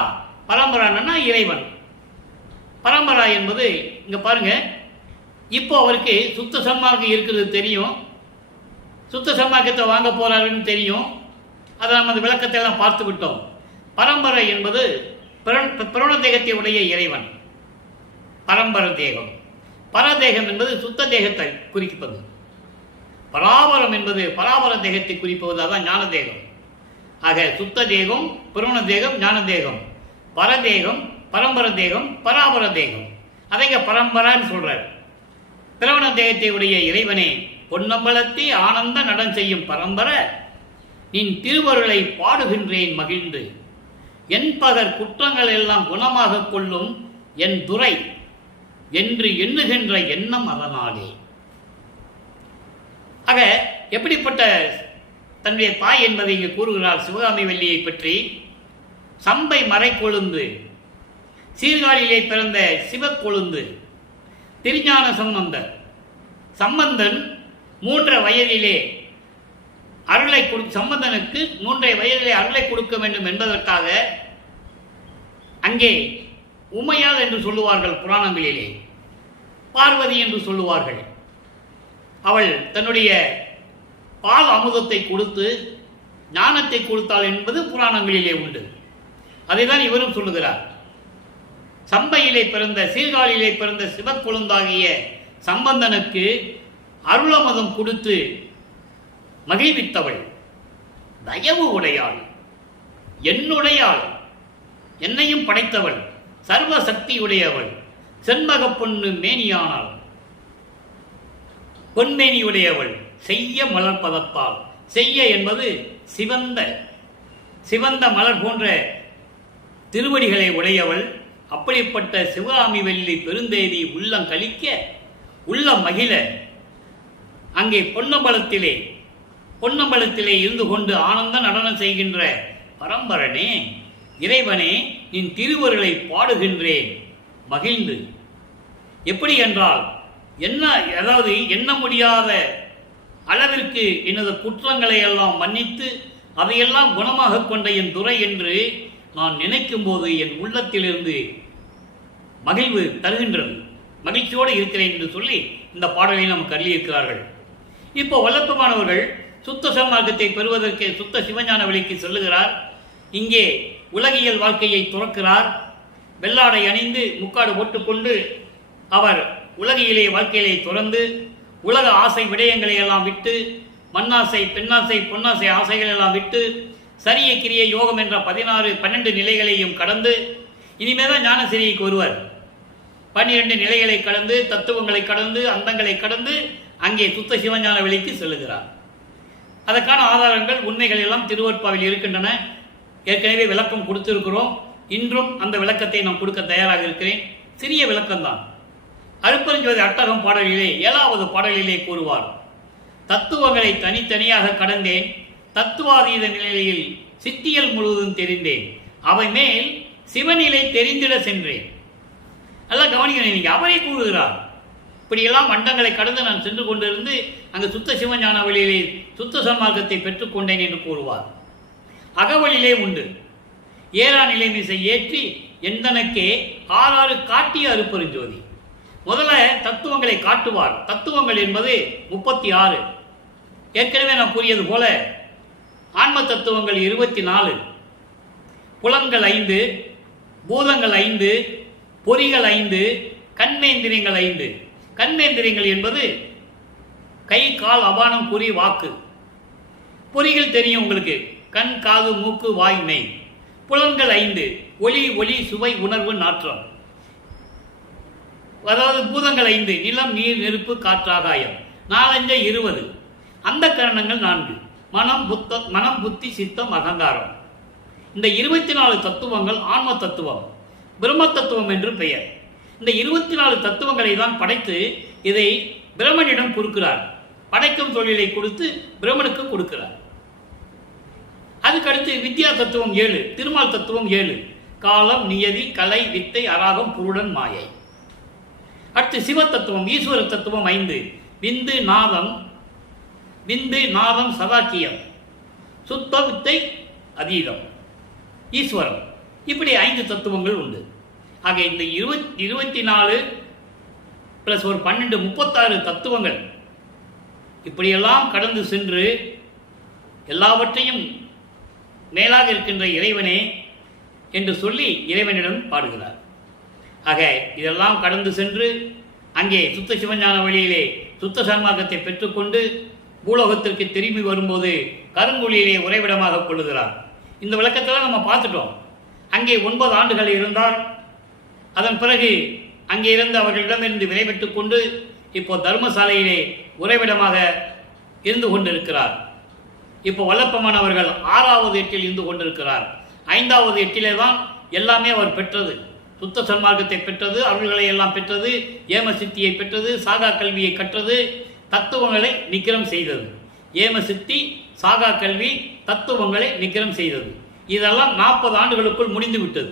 பரம்பரான்னா இறைவன். பரம்பரா என்பது இங்க பாருங்க. இப்போ அவருக்கு சுத்த சன்மார்க்கம் இருக்கிறது தெரியும், சுத்த சன்மார்க்கத்தை வாங்க போறாருன்னு தெரியும். அதை நம்ம அந்த விளக்கத்தை எல்லாம் பார்த்து விட்டோம். பரம்பரை என்பது பிரண தேகத்தை உடைய இறைவன், பரம்பர தேகம். பரதேகம் என்பது சுத்த தேகத்தை குறிப்பது. பராபரம் என்பது பராபர தேகத்தை குறிப்பது. அதான் ஞான தேகம். ஆக சுத்த தேகம், பிரண தேகம், ஞான தேகம், பரதேகம், பரம்பர தேகம், பராபர தேகம். அதைங்க பரம்பரான்னு சொல்றார். பிரண தேகத்தை உடைய இறைவனே, பொன்னம்பலத்தை ஆனந்த நடன் செய்யும் பரம்பர, நின் திருவருளை பாடுகின்றேன் மகிழ்ந்து, என் பகர் குற்றங்கள் எல்லாம் குணமாக கொள்ளும் என் துரை என்று எண்ணுகின்ற எண்ணம் அதனாலே. ஆக எப்படிப்பட்ட தன்னுடைய தாய் என்பதை இங்கு கூறுகிறார் சிவகாமி வள்ளியை பற்றி. சம்பை மறைக்கொழுந்து, சீர்காழியிலே பிறந்த சிவக்கொழுந்து, திருஞான சம்பந்தர். சம்பந்தன் 3 வயதிலே அருளை சம்பந்தனுக்கு 3 வயதிலே அருளை கொடுக்க வேண்டும் என்பதற்காக அங்கே உமையாள் என்று சொல்லுவார்கள் புராணங்களிலே, பார்வதி என்று சொல்லுவார்கள். அவள் தன்னுடைய பால் அமுதத்தை கொடுத்து ஞானத்தை கொடுத்தாள் என்பது புராணங்களிலே உண்டு. அதைதான் இவரும் சொல்லுகிறார். சம்பையிலே பிறந்த, சீர்காழியிலே பிறந்த சிவக்கொழுந்தாகிய சம்பந்தனுக்கு அருளமதம் கொடுத்து மகிழ்வித்தவள், தயவு உடையாள், என்னுடையாள், என்னையும் படைத்தவள், சர்வ சக்தியுடையவள், செண்பக பொன்னு மேனியானாள், பொன்மேனியுடையவள், செய்ய மலர் பதத்தாள். செய்ய என்பது சிவந்த சிவந்த மலர் போன்ற திருவடிகளை உடையவள். அப்படிப்பட்ட சிவகாமி வள்ளி பெருந்தேவி உள்ளம் கழிக்க, உள்ளம் மகிழ, அங்கே பொன்னம்பலத்திலே இருந்து கொண்டு ஆனந்த நடனம் செய்கின்ற பரம்பரனே, இறைவனே, நின் திருவருளை பாடுகின்றேன் மகிழ்ந்து. எப்படி என்றால் என்ன, அதாவது எண்ண முடியாத அளவிற்கு எனது குற்றங்களை எல்லாம் மன்னித்து அதையெல்லாம் குணமாக கொண்ட என் துறை என்று நான் நினைக்கும் போது என் உள்ளத்திலிருந்து மகிழ்வு தருகின்றது, மகிழ்ச்சியோடு இருக்கிறேன் என்று சொல்லி இந்த பாடலை நமக்கு அள்ளியிருக்கிறார்கள். இப்போ வல்லப்பமானவர்கள் சுத்த சன்மார்க்கத்தை பெறுவதற்கு சுத்த சிவஞான வழிக்கு செல்லுகிறார். இங்கே உலகியல் வாழ்க்கையை துறக்கிறார். வெள்ளாடை அணிந்து முக்காடு போட்டுக்கொண்டு அவர் உலகியலே வாழ்க்கையை துறந்து உலக ஆசை விடயங்களை எல்லாம் விட்டு, மண்ணாசை, பெண்ணாசை, பொன்னாசை ஆசைகள் எல்லாம் விட்டு, சரிய கிரிய யோகம் என்ற 12 நிலைகளையும் கடந்து இனிமேதான் ஞானசிரிக்கு வருவார். 12 நிலைகளை கடந்து, தத்துவங்களை கடந்து, அந்தங்களை கடந்து அங்கே சுத்த சிவஞான வெளிக்கு செல்லுகிறார். அதற்கான ஆதாரங்கள், உண்மைகள் எல்லாம் திருவற்பாவில் இருக்கின்றன. ஏற்கனவே விளக்கம் கொடுத்திருக்கிறோம். இன்றும் அந்த விளக்கத்தை நாம் கொடுக்க தயாராக இருக்கிறேன். சிறிய விளக்கம்தான். அருட்பெருஞ்சோதி அட்டகம் பாடலிலே 7வது பாடலிலே கூறுவார், தத்துவங்களை தனித்தனியாக கடந்தேன், தத்துவாதீத நிலையில் சித்தியல் முழுவதும் தெரிந்தேன், அவை மேல் சிவநிலை தெரிந்திட சென்றேன். நல்லா கவனிக்கணும், நீங்க அவரே கூறுகிறார். இப்படியெல்லாம் மண்டங்களை கடந்து நான் சென்று கொண்டிருந்து அங்கு சுத்த சிவஞான வழியிலே சுத்த சன்மார்க்கத்தை பெற்றுக்கொண்டேன் என்று கூறுவார். அகவழியிலே உண்டு ஏறா நிலைமிசை ஏற்றி எந்தனக்கே ஆறாறு காட்டிய அருட்பெருஞ்சோதி. முதல்ல தத்துவங்களை காட்டுவார். தத்துவங்கள் என்பது 36. ஏற்கனவே நான் கூறியது போல ஆன்ம தத்துவங்கள் 24, புலன்கள் 5, பூதங்கள் 5, பொறிகள் 5, கண்மேந்திரியங்கள் 5. கண்மேந்திரியங்கள் என்பது கை, கால், அபானம், குறி, வாக்கு. பொறிகள் தெரியும் உங்களுக்கு, கண், காது, மூக்கு, வாய், மெய். புலன்கள் 5, ஒளி, ஒளி, சுவை, உணர்வு, நாற்றம். அதாவது பூதங்கள் 5, நிலம், நீர், நெருப்பு, காற்று, ஆகாயம். 4 20. அந்த கரணங்கள் 4, மனம், புத்தி, சித்தம், அகங்காரம். இந்த 24 தத்துவங்கள் ஆன்ம தத்துவம், பிரம்ம தத்துவம் என்று பெயர். இந்த 24 தத்துவங்களை தான் படைத்து இதை பிரம்மனிடம் கொடுக்கிறார். படைக்கும் தொழிலை கொடுத்து பிரம்மனுக்கு கொடுக்கிறார். அதுக்கடுத்து வித்யா தத்துவம் 7, திருமால் தத்துவம் 7, காலம், நியதி, கலை, வித்தை, அராகம், புருடன், மாயை. அடுத்து சிவ தத்துவம், ஈஸ்வர தத்துவம் 5, விந்து, நாதம், சதாக்கியம், சுத்த, வித்தை, அதீதம், ஈஸ்வரம். இப்படி 5 தத்துவங்கள் உண்டு. ஆக இந்த 24 பிளஸ் ஒரு 12 36 தத்துவங்கள் இப்படியெல்லாம் கடந்து சென்று எல்லாவற்றையும் மேலாக இருக்கின்ற இறைவனே என்று சொல்லி இறைவனிடம் பாடுகிறார். ஆக இதெல்லாம் கடந்து சென்று அங்கே சுத்த சிவஞான வழியிலே சுத்த சன்மார்க்கத்தை பெற்றுக்கொண்டு பூலோகத்திற்கு திரும்பி வரும்போது கருங்குழியிலே உறைவிடமாக கொள்ளுகிறார். இந்த விளக்கத்தில் நம்ம பார்த்துட்டோம். அங்கே 9 ஆண்டுகள் இருந்தால் அதன் பிறகு அங்கே இருந்து அவர்களிடமிருந்து விடைபெற்றுக் கொண்டு இப்போ தர்மசாலையிலே உறைவிடமாக இருந்து கொண்டிருக்கிறார். இப்போ வல்லப்பமான அவர்கள் 6வது எட்டில் இருந்து கொண்டிருக்கிறார். 5வது எட்டிலே தான் எல்லாமே அவர் பெற்றது. சுத்த சன்மார்க்கத்தை பெற்றது, அருள்களை எல்லாம் பெற்றது, ஏம சித்தியை பெற்றது, சாகா கல்வியை கற்றது, தத்துவங்களை நிக்கிரம் செய்தது. ஏம சித்தி, சாகா கல்வி, தத்துவங்களை நிக்கிரம் செய்தது. இதெல்லாம் 40 ஆண்டுகளுக்குள் முடிந்து விட்டது.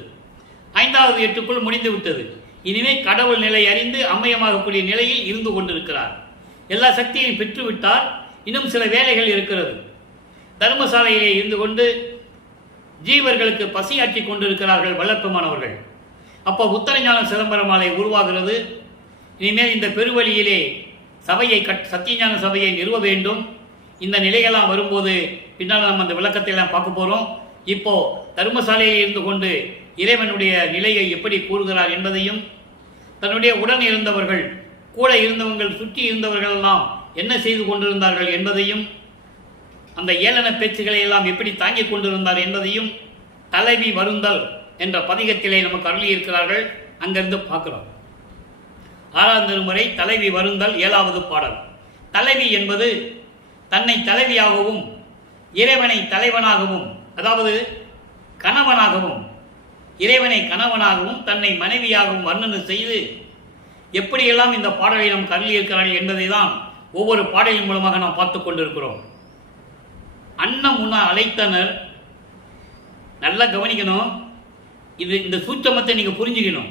5வது எட்டுக்குள் முடிந்து விட்டது. இனிமே கடவுள் நிலை அறிந்து அம்மயமாகக்கூடிய நிலையில் இருந்து கொண்டிருக்கிறார். எல்லா சக்தியையும் பெற்றுவிட்டார். இன்னும் சில வேலைகள் இருக்கிறது. தர்மசாலையிலே இருந்து கொண்டு ஜீவர்களுக்கு பசியாற்றி கொண்டிருக்கிறார்கள் வல்லப்பமானவர்கள். அப்போ உத்தரஞான சிதம்பரமாலை உருவாகிறது. இனிமேல் இந்த பெருவழியிலே சபையை சத்தியஞான சபையை நிறுவ வேண்டும். இந்த நிலையெல்லாம் வரும்போது பின்னால் நம்ம அந்த விளக்கத்தை எல்லாம் பார்க்க போகிறோம். இப்போ தர்மசாலையில் இருந்து கொண்டு இறைவனுடைய நிலையை எப்படி கூறுகிறார் என்பதையும், தன்னுடைய உடன் இருந்தவர்கள், கூட இருந்தவர்கள், சுற்றி இருந்தவர்கள் எல்லாம் என்ன செய்து கொண்டிருந்தார்கள் என்பதையும், அந்த ஏளன பேச்சுகளை எல்லாம் எப்படி தாங்கிக் கொண்டிருந்தார் என்பதையும் தலைவி வருந்தல் என்ற பதிகத்திலே நமக்கு அருளியிருக்கிறார்கள். அங்கிருந்து பார்க்கிறோம். 6ஆம் திருமுறை தலைவி வருந்தல் 7வது பாடல். தலைவி என்பது தன்னை தலைவியாகவும் இறைவனை தலைவனாகவும், அதாவது கணவனாகவும், இறைவனை கணவனாகவும் தன்னை மனைவியாகவும் வர்ணனை செய்து எப்படியெல்லாம் இந்த பாடலை நாம் அருளியிருக்கிறார்கள் என்பதை தான் ஒவ்வொரு பாடலின் மூலமாக நாம் பார்த்து கொண்டிருக்கிறோம். அன்னம் உண்ண அழைத்தனர். நல்லா கவனிக்கணும். இந்த சூட்சமத்தை நீங்க புரிஞ்சுக்கணும்.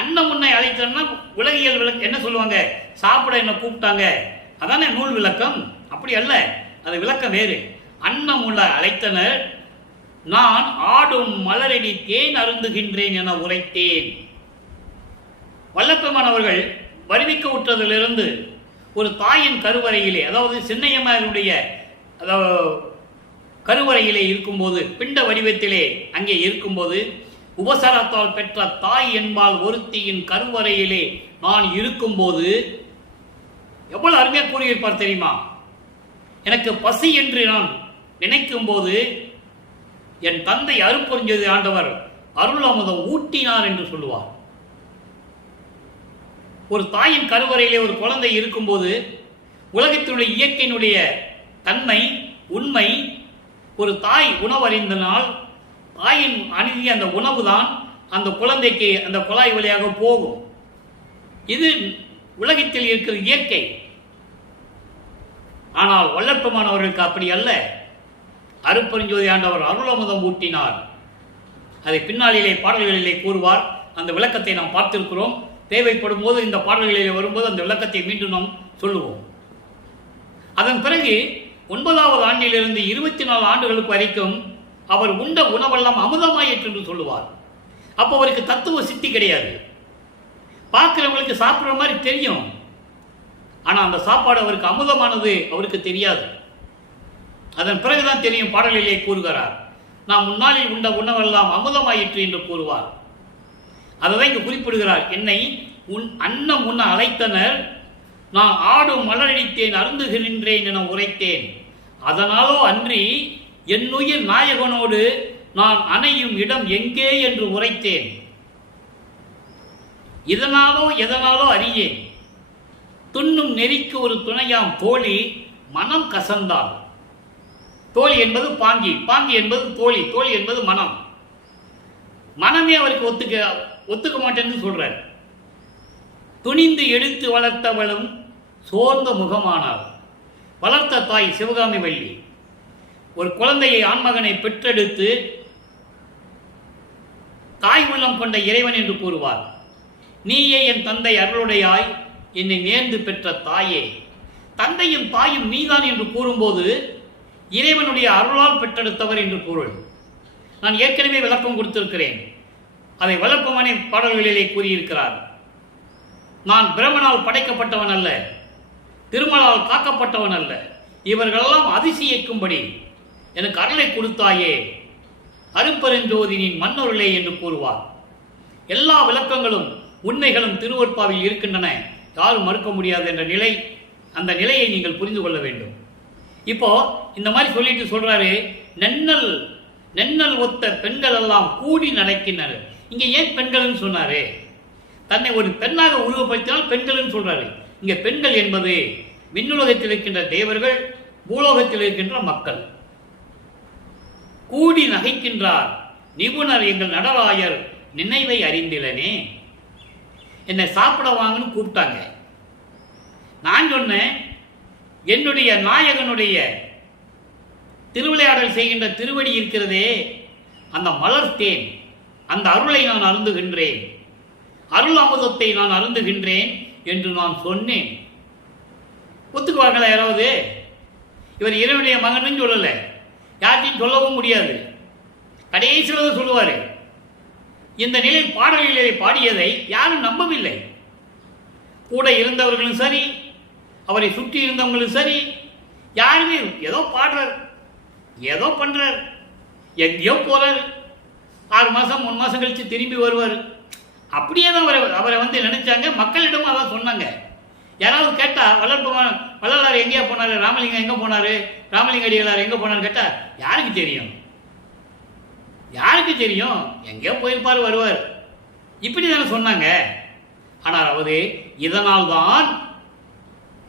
அன்னம் உன்னை அழைத்தனா உலகியல் விளக்கம் என்ன சொல்லுவாங்க? சாப்பிட என்ன கூப்பிட்டாங்க, அதானே நூல் விளக்கம். அப்படி அல்ல, அது விளக்கம் வேறு. அன்னம் உள்ள அழைத்தனர், நான் ஆடும் மலரடி தேன் அருந்துகின்றேன் என உரைத்தேன். வல்லப்பெருமானவர்கள் வருவிக்க உற்றதிலிருந்து ஒரு தாயின் கருவறையிலே, அதாவது சின்னையம்மாருடைய கருவறையிலே இருக்கும்போது, பிண்ட வடிவத்திலே அங்கே இருக்கும்போது, உபசாரத்தால் பெற்ற தாய் என்பால் ஒருத்தியின் கருவறையிலே நான் இருக்கும்போது எவ்வளவு அருமையாக கூறியிருப்பார் தெரியுமா? எனக்கு பசி என்று நான் நினைக்கும் போது என் தந்தை அருட்பெருஞ்சோதி ஆண்டவர் அருள் அமுதம் ஊட்டினார் என்று சொல்லுவார். ஒரு தாயின் கருவறையிலே ஒரு குழந்தை இருக்கும்போது உலகத்தினுடைய இயற்கையினுடைய தன்மை, உண்மை, ஒரு தாய் உணவறிந்தனால் தாயின் அணுகிய அந்த உணவு தான் அந்த குழந்தைக்கு அந்த குழாய் வழியாக போகும். இது உலகத்தில் இருக்கிற இயற்கை. ஆனால் வல்லற்பமானவர்களுக்கு அப்படி அல்ல. அருட்பெருஞ்சோதி ஆண்டவர் அருளமுதம் ஊட்டினார். அதை பின்னாளிலே பாடல்களிலே கூறுவார். அந்த விளக்கத்தை நாம் பார்த்திருக்கிறோம். தேவைப்படும் போது இந்த பாடல்களிலே வரும்போது அந்த விளக்கத்தை மீண்டும் நாம் சொல்லுவோம். அதன் பிறகு 9வது ஆண்டிலிருந்து 24 ஆண்டுகளுக்கு வரைக்கும் அவர் உண்ட உணவெல்லாம் அமுதமாயிற்று என்று சொல்லுவார். அப்போ அவருக்கு தத்துவ சித்தி கிடையாது. பார்க்கிறவங்களுக்கு சாப்பிட்ற மாதிரி தெரியும். ஆனால் அந்த சாப்பாடு அவருக்கு அமுதமானது அவருக்கு தெரியாது. அதன் பிறகுதான் தெரியும். பாடலிலே கூறுகிறார், நாம் முன்னாளில் உண்ட உணவெல்லாம் அமுதமாயிற்று என்று கூறுவார். அதை இங்கு குறிப்பிடுகிறார். என்னை அன்னம் உண்ண அழைத்தனர், நான் ஆடும் மலரடித்தேன் அருந்துகின்றேன் என உரைத்தேன். அதனாலோ அன்றி என்னுயிர் நாயகனோடு நான் அணையும் இடம் எங்கே என்று உரைத்தேன். இதனாலோ எதனாலோ அறியேன், துண்ணும் நெறிக்கு ஒரு துணையாம் தோழி மனம் கசந்தாள். தோழி என்பது பாங்கி, பாங்கி என்பது தோழி, தோழி என்பது மனம். மனமே அவருக்கு ஒத்துக்க மாட்டேன்னு சொல்றார். துணிந்து எடுத்து வளர்த்தவளும் சோர்ந்த முகமானாள். வளர்த்த தாய் சிவகாமி வள்ளி ஒரு குழந்தையை, ஆண்மகனை பெற்றெடுத்து தாய் உள்ளம் கொண்ட இறைவன் என்று கூறுவார். நீயே என் தந்தை அருளுடையாய் என்னை நேர்ந்து பெற்ற தாயே. தந்தையும் தாயும் நீதான் என்று கூறும்போது இறைவனுடைய அருளால் பெற்றெடுத்தவர் என்று பொருள். நான் ஏற்கனவே விளக்கம் கொடுத்திருக்கிறேன். அதை வளர்ப்பமனை பாடல்களிலே கூறியிருக்கிறார். நான் பிரமனால் படைக்கப்பட்டவன் அல்ல, திருமலால் காக்கப்பட்டவன் அல்ல. இவர்களெல்லாம் அதிசயிக்கும்படி எனக்கு அருளை கொடுத்தாயே, அருட்பெருஞ்சோதியின் மன்னருளே என்று கூறுவார். எல்லா விளக்கங்களும் உண்மைகளும் திருவொற்பாவில் இருக்கின்றன, யாரும் மறுக்க முடியாது என்ற நிலை, அந்த நிலையை நீங்கள் புரிந்து கொள்ள வேண்டும். இப்போ இந்த மாதிரி சொல்லிட்டு சொல்றாரு, நென்னல் ஒத்த பெண்கள் எல்லாம் கூடி நடக்கின்றனர். இங்க ஏன் பெண்கள் சொன்னாரு? தன்னை ஒரு பெண்ணாக உருவப்படுத்தினால் பெண்கள் சொல்றாரு. இங்க பெண்கள் என்பது விண்ணுலகத்தில் இருக்கின்ற தேவர்கள், பூலோகத்தில் இருக்கின்ற மக்கள். கூடி நகைக்கின்றார் நிபுணர் எங்கள் நடராயர் நினைவை அறிந்திலனே. என்னை சாப்பிட வாங்கன்னு கூப்பிட்டாங்க. நான் சொன்னேன், என்னுடைய நாயகனுடைய திருவிளையாடல் செய்கின்ற திருவடி இருக்கிறதே, அந்த மலர்த்தேன், அந்த அருளை நான் அருந்துகின்றேன், அருள் அமுதத்தை நான் அருந்துகின்றேன் என்று நான் சொன்னேன். ஒத்துக்குவார்களா யாராவது? இவர் இறைவனுடைய மகன் சொல்லல, யார்த்தையும் சொல்லவும் முடியாது. கடைசியில் சொல்லுவாரு. இந்த நிலையில் பாடல்களை பாடியதை யாரும் நம்பவில்லை. கூட இருந்தவர்களும் சரி, அவரை சுற்றி இருந்தவங்களும் சரி, யாருமே ஏதோ பாடுறார், ஏதோ பண்றார், எங்கேயோ போறார், 6 மாசம் 3 மாசம் கழிச்சு திரும்பி வருவார். அப்படியே தான் அவரை நினைச்சாங்க. மக்களிடம் அதான் சொன்னாங்க. யாராவது கேட்டா வள்ளலார் எங்கேயா போனாரு, ராமலிங்கம் எங்க போனாரு, ராமலிங்க அடிகளார் எங்க போனாரு கேட்டா யாருக்கு தெரியும்? யாருக்கு தெரியும்? எங்கேயோ போயிருப்பார், வருவார், இப்படி தானே சொன்னாங்க. ஆனால் அவரு இதனால் தான்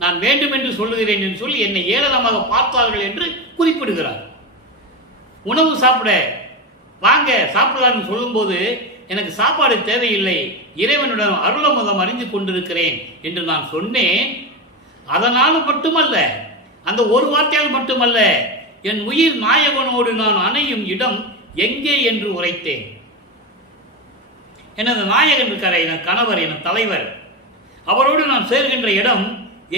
நான் வேண்டும் என்று சொல்லுகிறேன் என்று சொல்லி என்னை ஏளனமாக பார்த்தார்கள் என்று குறிப்பிடுகிறார். உணவு சாப்பிட வாங்க சாப்பிடலான்னு சொல்லும்போது எனக்கு சாப்பாடு தேவையில்லை, இறைவனுடன் அருளமுதம் அறிந்து கொண்டிருக்கிறேன் என்று நான் சொன்னேன். அதனால் மட்டுமல்ல, அந்த ஒரு வார்த்தையால் மட்டுமல்ல, என் உயிர் நாயகனோடு நான் அணையும் இடம் எங்கே என்று உரைத்தேன். எனது நாயகன் இருக்கிற என் கணவர், என் தலைவர், அவரோடு நான் சேர்கின்ற இடம்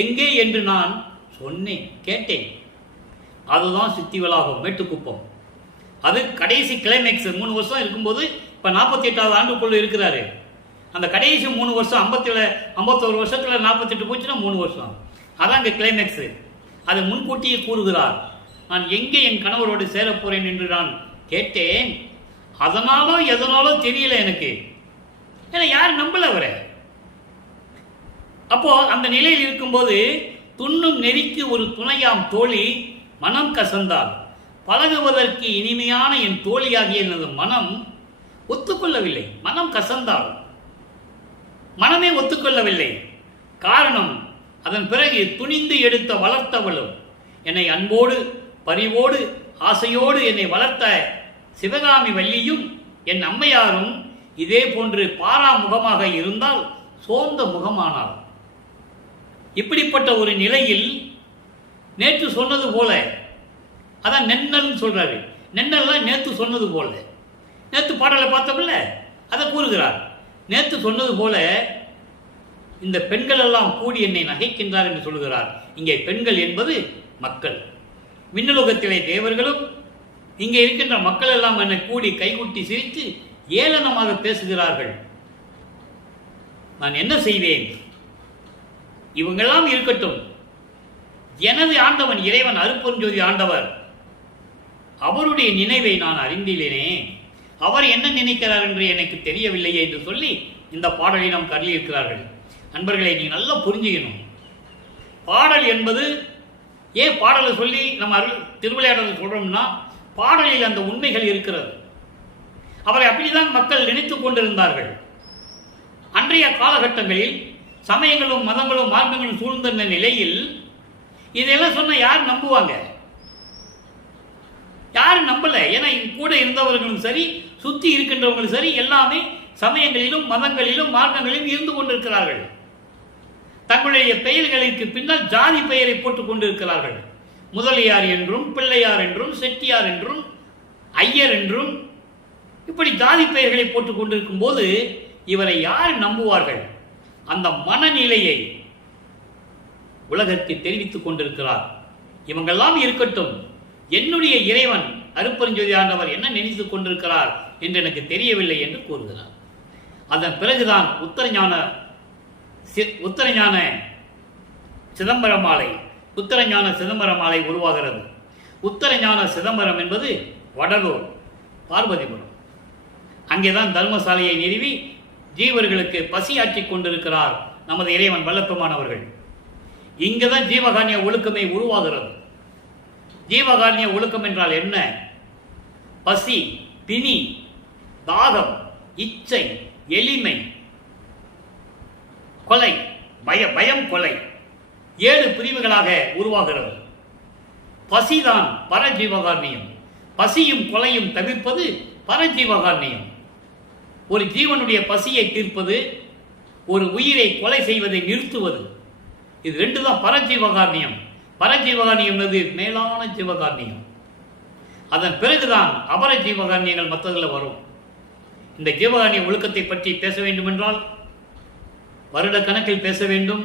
எங்கே என்று நான் சொன்னேன், கேட்டேன். அதுதான் சித்திவளாகம் மேட்டுக்குப்பம். அது கடைசி கிளைமேக்ஸ். 3 வருஷம் இருக்கும்போது இப்போ 48வது ஆண்டுக்குள்ள இருக்கிறாரு. அந்த கடைசி 3 வருஷம் 51 வருஷத்துல 48 போச்சுன்னா 3 வருஷம். அதான் இங்கே கிளைமேக்ஸ். அதை முன்கூட்டியே கூறுகிறார். நான் எங்கே என் கணவரோடு சேரப்போறேன் என்று நான் கேட்டேன். அதனாலோ எதனாலோ தெரியல எனக்கு, ஏன்னா யாரும் நம்பல அவரை. அப்போ அந்த நிலையில் இருக்கும்போது துண்ணும் நெறிக்கு ஒரு துணையாம் தோழி மனம் கசந்தார். பழகுவதற்கு இனிமையான என் தோழியாகிய எனது மனம் ஒத்துக்கொள்ளவில்லை. மனம் கசந்தாள், மனமே ஒத்துக்கொள்ளவில்லை. காரணம், அதன் பிறகு துணிந்து எடுத்த வளர்த்தவளும், என்னை அன்போடு பரிவோடு ஆசையோடு என்னை வளர்த்த சிவகாமி வள்ளியும் என் அம்மையாரும் இதே போன்று பாராமுகமாக இருந்தால் சோர்ந்த முகமானார். இப்படிப்பட்ட ஒரு நிலையில் நேற்று சொன்னது போல, அதான் நென்னல் சொல்றாரு. நென்னல்லாம் நேற்று சொன்னது போல, நேற்று பாடலை பார்த்தோம்ல, அதை கூறுகிறார். நேற்று சொன்னது போல இந்த பெண்கள் எல்லாம் கூடி என்னை நகைக்கின்றார் என்று சொல்கிறார். இங்கே பெண்கள் என்பது மக்கள். விண்ணுலகத்திலே தேவர்களும் இங்கே இருக்கின்ற மக்கள் எல்லாம் என்னை கூடி கைகுட்டி சிரித்து ஏளனமாக பேசுகிறார்கள். நான் என்ன செய்வேன்? இவங்கெல்லாம் இருக்கட்டும், எனது ஆண்டவன் இறைவன் அருட்பெருஞ்சோதி ஆண்டவர், அவருடைய நினைவை நான் அறிந்திலேனே, அவர் என்ன நினைக்கிறார் என்று எனக்கு தெரியவில்லையே என்று சொல்லி இந்த பாடலை நாம் கருதி இருக்கிறார்கள். நண்பர்களை நீங்க நல்லா புரிஞ்சுக்கணும். பாடல் என்பது ஏன் பாடலை சொல்லி நம்ம திருவிளையாடல் சொல்றோம்னா, பாடலில் அந்த உண்மைகள் இருக்கிறது. அவரை அப்படிதான் மக்கள் நினைத்துக் கொண்டிருந்தார்கள். அன்றைய காலகட்டங்களில் சமயங்களும் மதங்களும் மார்க்கங்களும் சூழ்ந்த நிலையில் இதெல்லாம் சொன்ன யார் நம்புவாங்க? யாரும் நம்பல. ஏன்னா கூட இருந்தவர்களும் சரி, சுத்தி இருக்கின்றவங்களும் சரி, எல்லாமே சமயங்களிலும் மதங்களிலும் மார்க்கங்களிலும் இருந்து கொண்டிருக்கிறார்கள். தங்களுடைய பெயர்களுக்கு பின்னால் ஜாதி பெயரை போட்டுக் கொண்டிருக்கிறார்கள். முதலியார் என்றும், பிள்ளையார் என்றும், செட்டியார் என்றும், ஐயர் என்றும், இப்படி ஜாதி பெயர்களை போட்டுக் கொண்டிருக்கும் போது இவரை யார் நம்புவார்கள்? அந்த மனநிலையை உலகத்தை தெரிவித்துக் கொண்டிருக்கிறார். இவங்கெல்லாம் இருக்கட்டும், என்னுடைய இறைவன் அருட்பெருஞ்சோதி ஆண்டவர் என்ன நினைத்துக் கொண்டிருக்கிறார் என்று எனக்கு தெரியவில்லை என்று கூறுகிறார். அதன் பிறகுதான் உத்தரஞான சிதம்பரமாலை, உத்தரஞான சிதம்பரமாலை உருவாகிறது. உத்தரஞான சிதம்பரம் என்பது வடலூர், பார்வதிபுரம். அங்கேதான் தர்மசாலையை நிறுவி ஜீவர்களுக்கு பசியாற்றிக் கொண்டிருக்கிறார் நமது இறைவன் வல்லப்பெருமானவர்கள். இங்குதான் ஜீவகாருண்ய ஒழுக்கமே உருவாகிறது. ஜீவகாருண்ய ஒழுக்கம் என்றால் என்ன? பசி, பிணி, தாகம், இச்சை, எளிமை, கொலை, பயம், கொலை, 7 பிரிவுகளாக உருவாகிறது. பசிதான் பரஜீவகாருண்யம். பசியும் கொலையும் தவிர்ப்பது பரஜீவகாருண்யம். ஒரு ஜீவனுடைய பசியை தீர்ப்பது, ஒரு உயிரை கொலை செய்வதை நிறுத்துவது, இது 2 தான் பரஜீவகாருண்யம். பரஜீவகாருண்யம் என்பது மேலான ஜீவகாருண்யம். அதன் பிறகுதான் அபர ஜீவகாருண்யங்கள் மற்றதில் வரும். இந்த ஜீவகாருண்ய ஒழுக்கத்தை பற்றி பேச வேண்டும் என்றால் வருட கணக்கில் பேச வேண்டும்,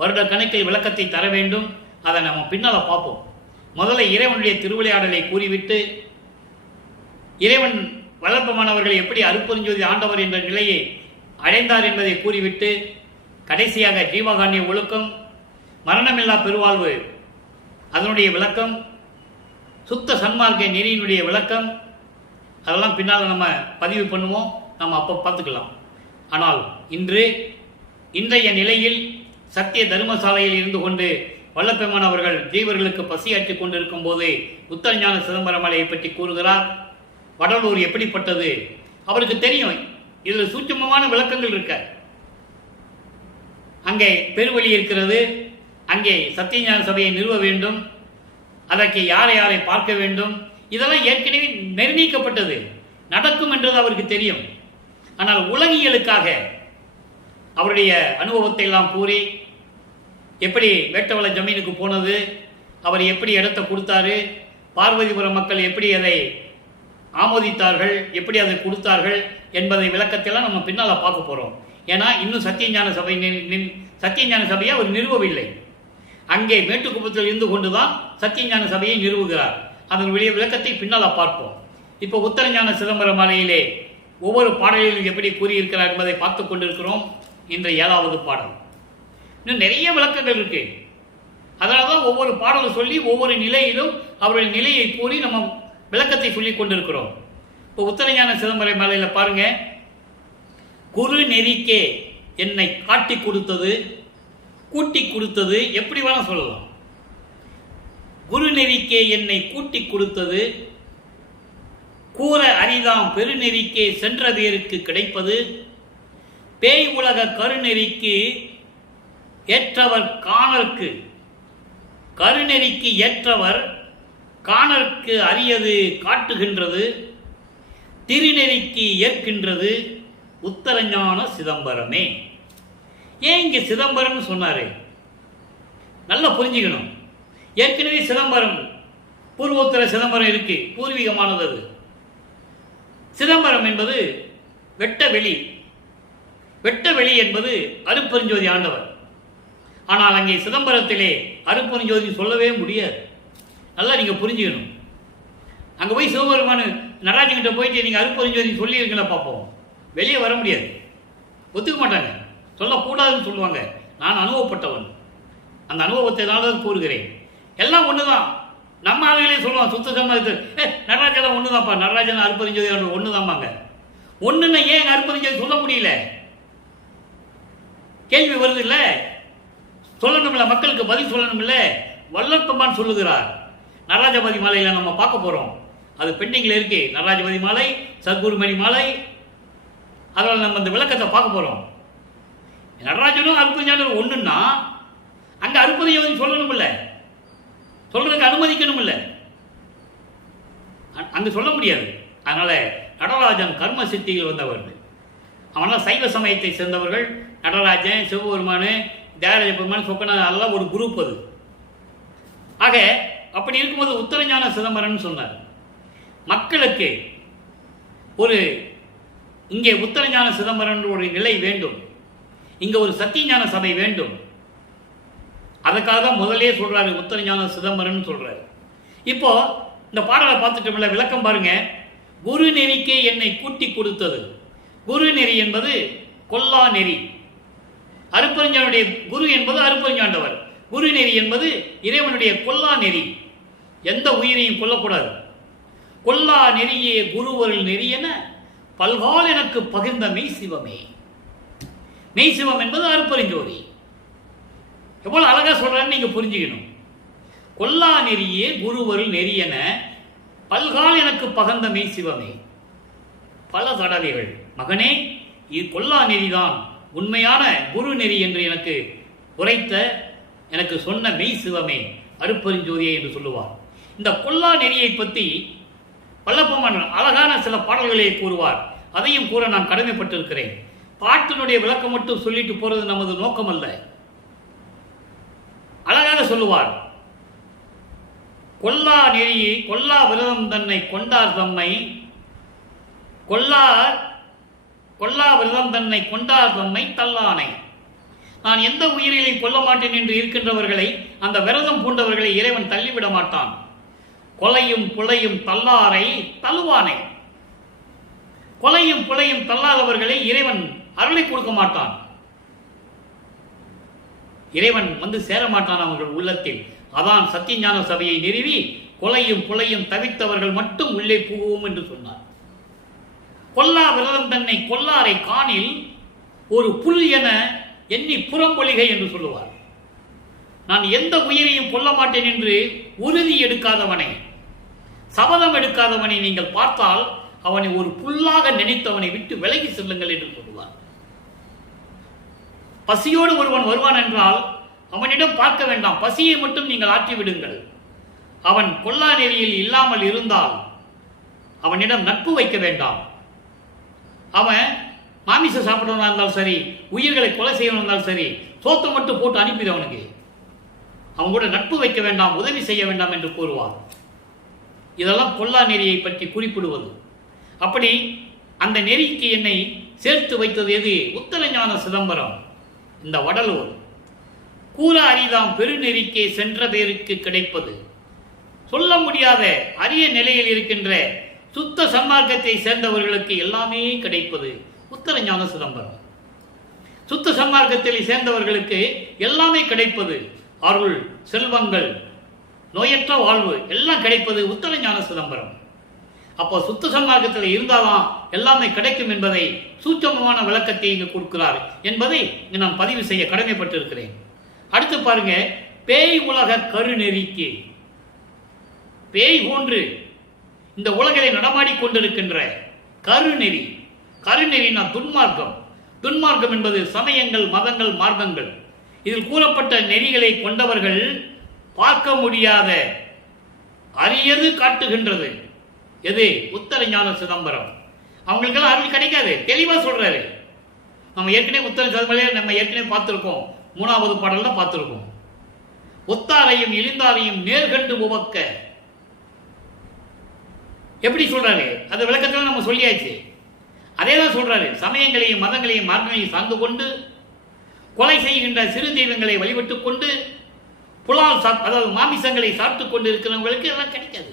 வருட கணக்கில் விளக்கத்தை தர வேண்டும். அதை நம்ம பின்னால் பார்ப்போம். முதல்ல இறைவனுடைய திருவிளையாடலை கூறிவிட்டு, இறைவன் வல்லப்பெருமானவர்களை எப்படி அருட்பெருஞ்சோதி ஆண்டவர் என்ற நிலையை அடைந்தார் என்பதை கூறிவிட்டு, கடைசியாக ஜீவகாருண்ய ஒழுக்கம், மரணமில்லா பெருவாழ்வு, அதனுடைய விளக்கம், சுத்த சன்மார்க்க நெறியினுடைய விளக்கம், அதெல்லாம் பின்னால் நம்ம பதிவு பண்ணுவோம். நம்ம அப்போ பார்த்துக்கலாம். ஆனால் இன்றைய நிலையில் சத்திய தர்மசாலையில் இருந்து கொண்டு வல்லப்பெருமான் அவர்கள் ஜீவர்களுக்கு பசியாற்றிக் கொண்டிருக்கும் போது உத்தரஞான சிதம்பரமலையை பற்றி கூறுகிறார். வடலூர் எப்படிப்பட்டது அவருக்கு தெரியும். இதில் சூட்சமமான விளக்கங்கள் இருக்க. அங்கே பெருவழி இருக்கிறது, அங்கே சத்தியஞான சபையை நிறுவ வேண்டும், அதற்கு யாரை யாரை பார்க்க வேண்டும், இதெல்லாம் ஏற்கனவே நிர்ணயிக்கப்பட்டது, நடக்கும் என்றது அவருக்கு தெரியும். ஆனால் உலகியலுக்காக அவருடைய அனுபவத்தை எல்லாம் கூறி, எப்படி வேட்டவள ஜமீனுக்கு போனது, அவர் எப்படி இடத்தை கொடுத்தாரு, பார்வதிபுரம் மக்கள் எப்படி அதை ஆமோதித்தார்கள், எப்படி அதை கொடுத்தார்கள் என்பதை விளக்கத்தெல்லாம் நம்ம பின்னால் பார்க்க போகிறோம். ஏன்னா இன்னும் சத்தியஞான சபையை அவர் நிறுவவில்லை. அங்கே மேட்டுக்குப்பத்தில் இருந்து கொண்டுதான் சத்தியஞான சபையை நிறுவுகிறார். அதனுடைய விளக்கத்தை பின்னால் பார்ப்போம். இப்போ உத்தரஞான சிதம்பரம் மாலையிலே ஒவ்வொரு பாடலிலும் எப்படி கூறியிருக்கிறார் என்பதை பார்த்து கொண்டிருக்கிறோம். இன்ற 7வது பாடல். இன்னும் நிறைய விளக்கங்கள் இருக்கு. அதனால தான் ஒவ்வொரு பாடலும் சொல்லி ஒவ்வொரு நிலையிலும் அவருடைய நிலையை கூறி நம்ம விளக்கத்தை சொல்லிக் கொண்டிருக்கிறோம். இப்போ உத்தரஞான சிதம்பரம் மாலையில பாருங்க, குரு நெறிக்கே என்னை காட்டி கொடுத்தது, கூட்டி கொடுத்தது, எப்படி வேணா சொல்லலாம். குரு நெறிக்கே என்னை கூட்டி கொடுத்தது, கூற அரிதாம் பெருநெறிக்கே சென்ற பேருக்கு கிடைப்பது, பேய் உலக கருநெறிக்கு ஏற்றவர் காணற்கு, கருநெறிக்கு ஏற்றவர் காணற்கு அரியது காட்டுகின்றது, திருநெறிக்கு ஏற்கின்றது உத்தரஞான சிதம்பரமே. ஏன் இங்கே சிதம்பரம்னு சொன்னார்? நல்லா புரிஞ்சுக்கணும். ஏற்கனவே சிதம்பரம், பூர்வோத்தர சிதம்பரம் இருக்கு, பூர்வீகமானது அது. சிதம்பரம் என்பது வெட்ட வெளி. வெட்ட வெளி என்பது அருட்பெருஞ்சோதி ஆண்டவர். ஆனால் அங்கே சிதம்பரத்திலே அருட்பெருஞ்சோதி சொல்லவே முடியாது. நல்லா நீங்கள் புரிஞ்சுக்கணும். அங்கே போய் சிவபெருமான் நடராஜன்கிட்ட போயிட்டு நீங்கள் அருட்பெருஞ்சோதி சொல்லியிருக்கீங்களா பார்ப்போம், வெளியே வர முடியாது, ஒத்துக்க மாட்டாங்க, சொல்லக்கூடாதுன்னு சொல்லுவாங்க. நான் அனுபவப்பட்டவன், அந்த அனுபவத்தை தான் கூறுகிறேன். எல்லாம் ஒன்று தான். நம்ம ஆளுகளே சொல்லுவான் சுத்த சமாதி நடராஜன் ஒன்று தான்ப்பா, நடராஜன் அருட்பெருஞ்சோதி ஒன்று தான்பாங்க. ஒன்றுன்னா ஏன் அருட்பெருஞ்சோதி சொல்ல முடியல? கேள்வி வருது இல்லை? சொல்லணும்ல, மக்களுக்கு பதில் சொல்லணும்ல. வல்லற்பெருமான் சொல்லுகிறார். நடராஜபதி மாலையில் நம்ம பார்க்க போகிறோம், அது பெண்டிங்கில் இருக்கு. நடராஜபதி மாலை, சத்குருமணி மாலை, அதில் நம்ம இந்த விளக்கத்தை பார்க்க போகிறோம். நடராஜனும் அருட்பெருஞ்சோதியும் ஒன்றுன்னா அங்கே அருட்பெருஞ்சோதி சொல்லணும் இல்லை, சொல்றதுக்கு அனுமதிக்கணும் இல்லை, அங்கே சொல்ல முடியாது. அதனால நடராஜன் கர்ம சித்தியில் வந்தவர். அவனால் சைவ சமயத்தை சேர்ந்தவர்கள். நடராஜன், சிவபெருமான், தியாகராஜ பெருமான், சொக்கநாதன் எல்லாம் ஒரு குரூப் அது. ஆக அப்படி இருக்கும்போது உத்தரஞான சிதம்பரம் சொன்னார். மக்களுக்கு ஒரு இங்கே உத்தரஞான சிதம்பரம் ஒரு நிலை வேண்டும், இங்கே ஒரு சத்தியஞான சபை வேண்டும். அதுக்காக தான் முதலே சொல்றாரு உத்தரஞான சிதம்பரம் சொல்றாரு. இப்போ இந்த பாடலை பார்த்துட்டோம்ல, விளக்கம் பாருங்க. குரு நெறிக்கு என்னை கூட்டி கொடுத்தது. குரு நெறி என்பது கொல்லா நெறி. அருட்பெருஞ்சோதியுடைய குரு என்பது அருட்பெருஞ்சாண்டவர். குரு நெறி என்பது இறைவனுடைய கொல்லா நெறி. எந்த உயிரையும் கொல்லக்கூடாது. கொல்லா நெறியே குருவருள் நெறி என பல்கால் எனக்கு பகிர்ந்த மெய் சிவமே. மெய் சிவம் என்பது அருட்பெருஞ்சோதி. எவ்வளவு அழகா சொல்றான்னு நீங்க புரிஞ்சுக்கணும். கொல்லா நெறியே குருவருள் நெறி என பல்கால் எனக்கு பகந்த மெய் சிவமே. பல தடவைகள் மகனே, இது கொல்லா நெறிதான் உண்மையான குரு நெறி என்று எனக்கு உரைத்த, எனக்கு சொன்ன மெய் சிவமே அருட்பெருஞ்சோதியே என்று சொல்லுவார். இந்த கொல்லா நெறியை பற்றி வல்லபெருமான் அழகான சில பாடல்களை கூறுவார். அதையும் கூற நான் கடமைப்பட்டிருக்கிறேன். பாட்டினுடைய விளக்கம் மட்டும் சொல்லிட்டு போறது நமது நோக்கம் அல்ல. அழகாக சொல்லுவார். கொல்லா நெறியை கொல்லா விரதம் தன்னை கொண்டார் தம்மை, கொல்லா விரதம் தன்னை கொண்டார் தம்மை தல்லானை. நான் எந்த உயிரிலை கொல்ல மாட்டேன் என்று இருக்கின்றவர்களை, அந்த விரதம் பூண்டவர்களை இறைவன் தள்ளிவிட மாட்டான். கொலையும் புலையும் தள்ளாரை தள்ளுவானை. கொலையும் புலையும் தள்ளாதவர்களை இறைவன் அருளை கொடுக்க மாட்டான். இறைவன் வந்து சேரமாட்டான் அவர்கள் உள்ளத்தில். அதான் சத்தியஞான சபையை நிறுவி கொலையும் புலையும் தவித்தவர்கள் மட்டும் உள்ளே புகுவோம் என்று சொன்னார். கொல்லா விரதம் தன்னை கொல்லாரை காணில் ஒரு புல் என எண்ணி புறம்பொழிகை என்று சொல்லுவார். நான் எந்த உயிரையும் கொல்ல மாட்டேன் என்று உறுதி எடுக்காதவனை, சபதம் எடுக்காதவனை நீங்கள் பார்த்தால் அவனை ஒரு புல்லாக நினைத்தவனை விட்டு விலகி செல்லுங்கள் என்று சொல்லுவார். பசியோடு ஒருவன் வருவான் என்றால் அவனிடம் பார்க்க வேண்டாம், பசியை மட்டும் நீங்கள் ஆற்றி விடுங்கள். அவன் கொல்லா நெறியில் இல்லாமல் இருந்தால் அவனிடம் நட்பு வைக்க வேண்டாம். அவன் மாமிசம் சாப்பிடணும் இருந்தாலும் சரி, உயிர்களை கொலை செய்யணும் இருந்தாலும் சரி, சோத்தை மட்டும் போட்டு அனுப்பிடு. அவனுக்கு அவன் கூட நட்பு வைக்க வேண்டாம், உதவி செய்ய வேண்டாம் என்று கூறுவார். இதெல்லாம் கொல்லா நெறியை பற்றி குறிப்பிடுவது. அப்படி அந்த நெறிக்கு என்னை சேர்த்து வைத்தது எது? உத்தரஞான சிதம்பரம், இந்த வடலூர். கூற அரிதாம் பெருநெறிக்கே சென்ற பேருக்கு கிடைப்பது. சொல்ல முடியாத அரிய நிலையில் இருக்கின்ற சுத்த சன்மார்க்கத்தை சேர்ந்தவர்களுக்கு எல்லாமே கிடைப்பது உத்தரஞான சிதம்பரம். சுத்த சன்மார்க்கத்தில் சேர்ந்தவர்களுக்கு எல்லாமே கிடைப்பது, அருள், செல்வங்கள், நோயற்ற வாழ்வு எல்லாம் கிடைப்பது உத்தரஞான சிதம்பரம். அப்போ சுத்த சன்மார்க்கத்தில் இருந்தால்தான் எல்லாமே கிடைக்கும் என்பதை சூட்சமமான விளக்கத்தை இங்கு கொடுக்கிறார் என்பதை நான் பதிவு செய்ய கடமைப்பட்டிருக்கிறேன். அடுத்து பாருங்க, பேய் உலக கருநெறிக்கு. பேய் போன்று இந்த உலகிலே நடமாடிக் கொண்டிருக்கின்ற கருநெறி. கருநெறினா துன்மார்க்கம். துன்மார்க்கம் என்பது சமயங்கள், மதங்கள், மார்க்கங்கள். இதில் கூறப்பட்ட நெறிகளை கொண்டவர்கள் பார்க்க முடியாத அரியது காட்டுகின்றது எது? உத்தரஞான சிதம்பரம். அவங்களுக்கெல்லாம் அருள் கிடைக்காது. தெளிவா சொல்றாரு. நம்ம ஏற்கனவே உத்தரன் சதுமலையை நம்ம ஏற்கனவே பார்த்துருக்கோம், 3வது பாடல்ல பார்த்துருக்கோம். ஒத்தாரையும் இழிந்தாரையும் நேர்கண்டு உவக்க எப்படி சொல்றாரு, அது விளக்கத்தில் நம்ம சொல்லியாச்சு. அதே தான் சொல்றாரு, சமயங்களையும் மதங்களையும் மார்க்கங்களையும் சார்ந்து கொண்டு கொலை செய்கின்ற சிறு தெய்வங்களை வழிபட்டுக் கொண்டு புலால் அதாவது மாமிசங்களை சாப்பிட்டுக் கொண்டு இருக்கிறவங்களுக்கு எல்லாம் கிடைக்காது.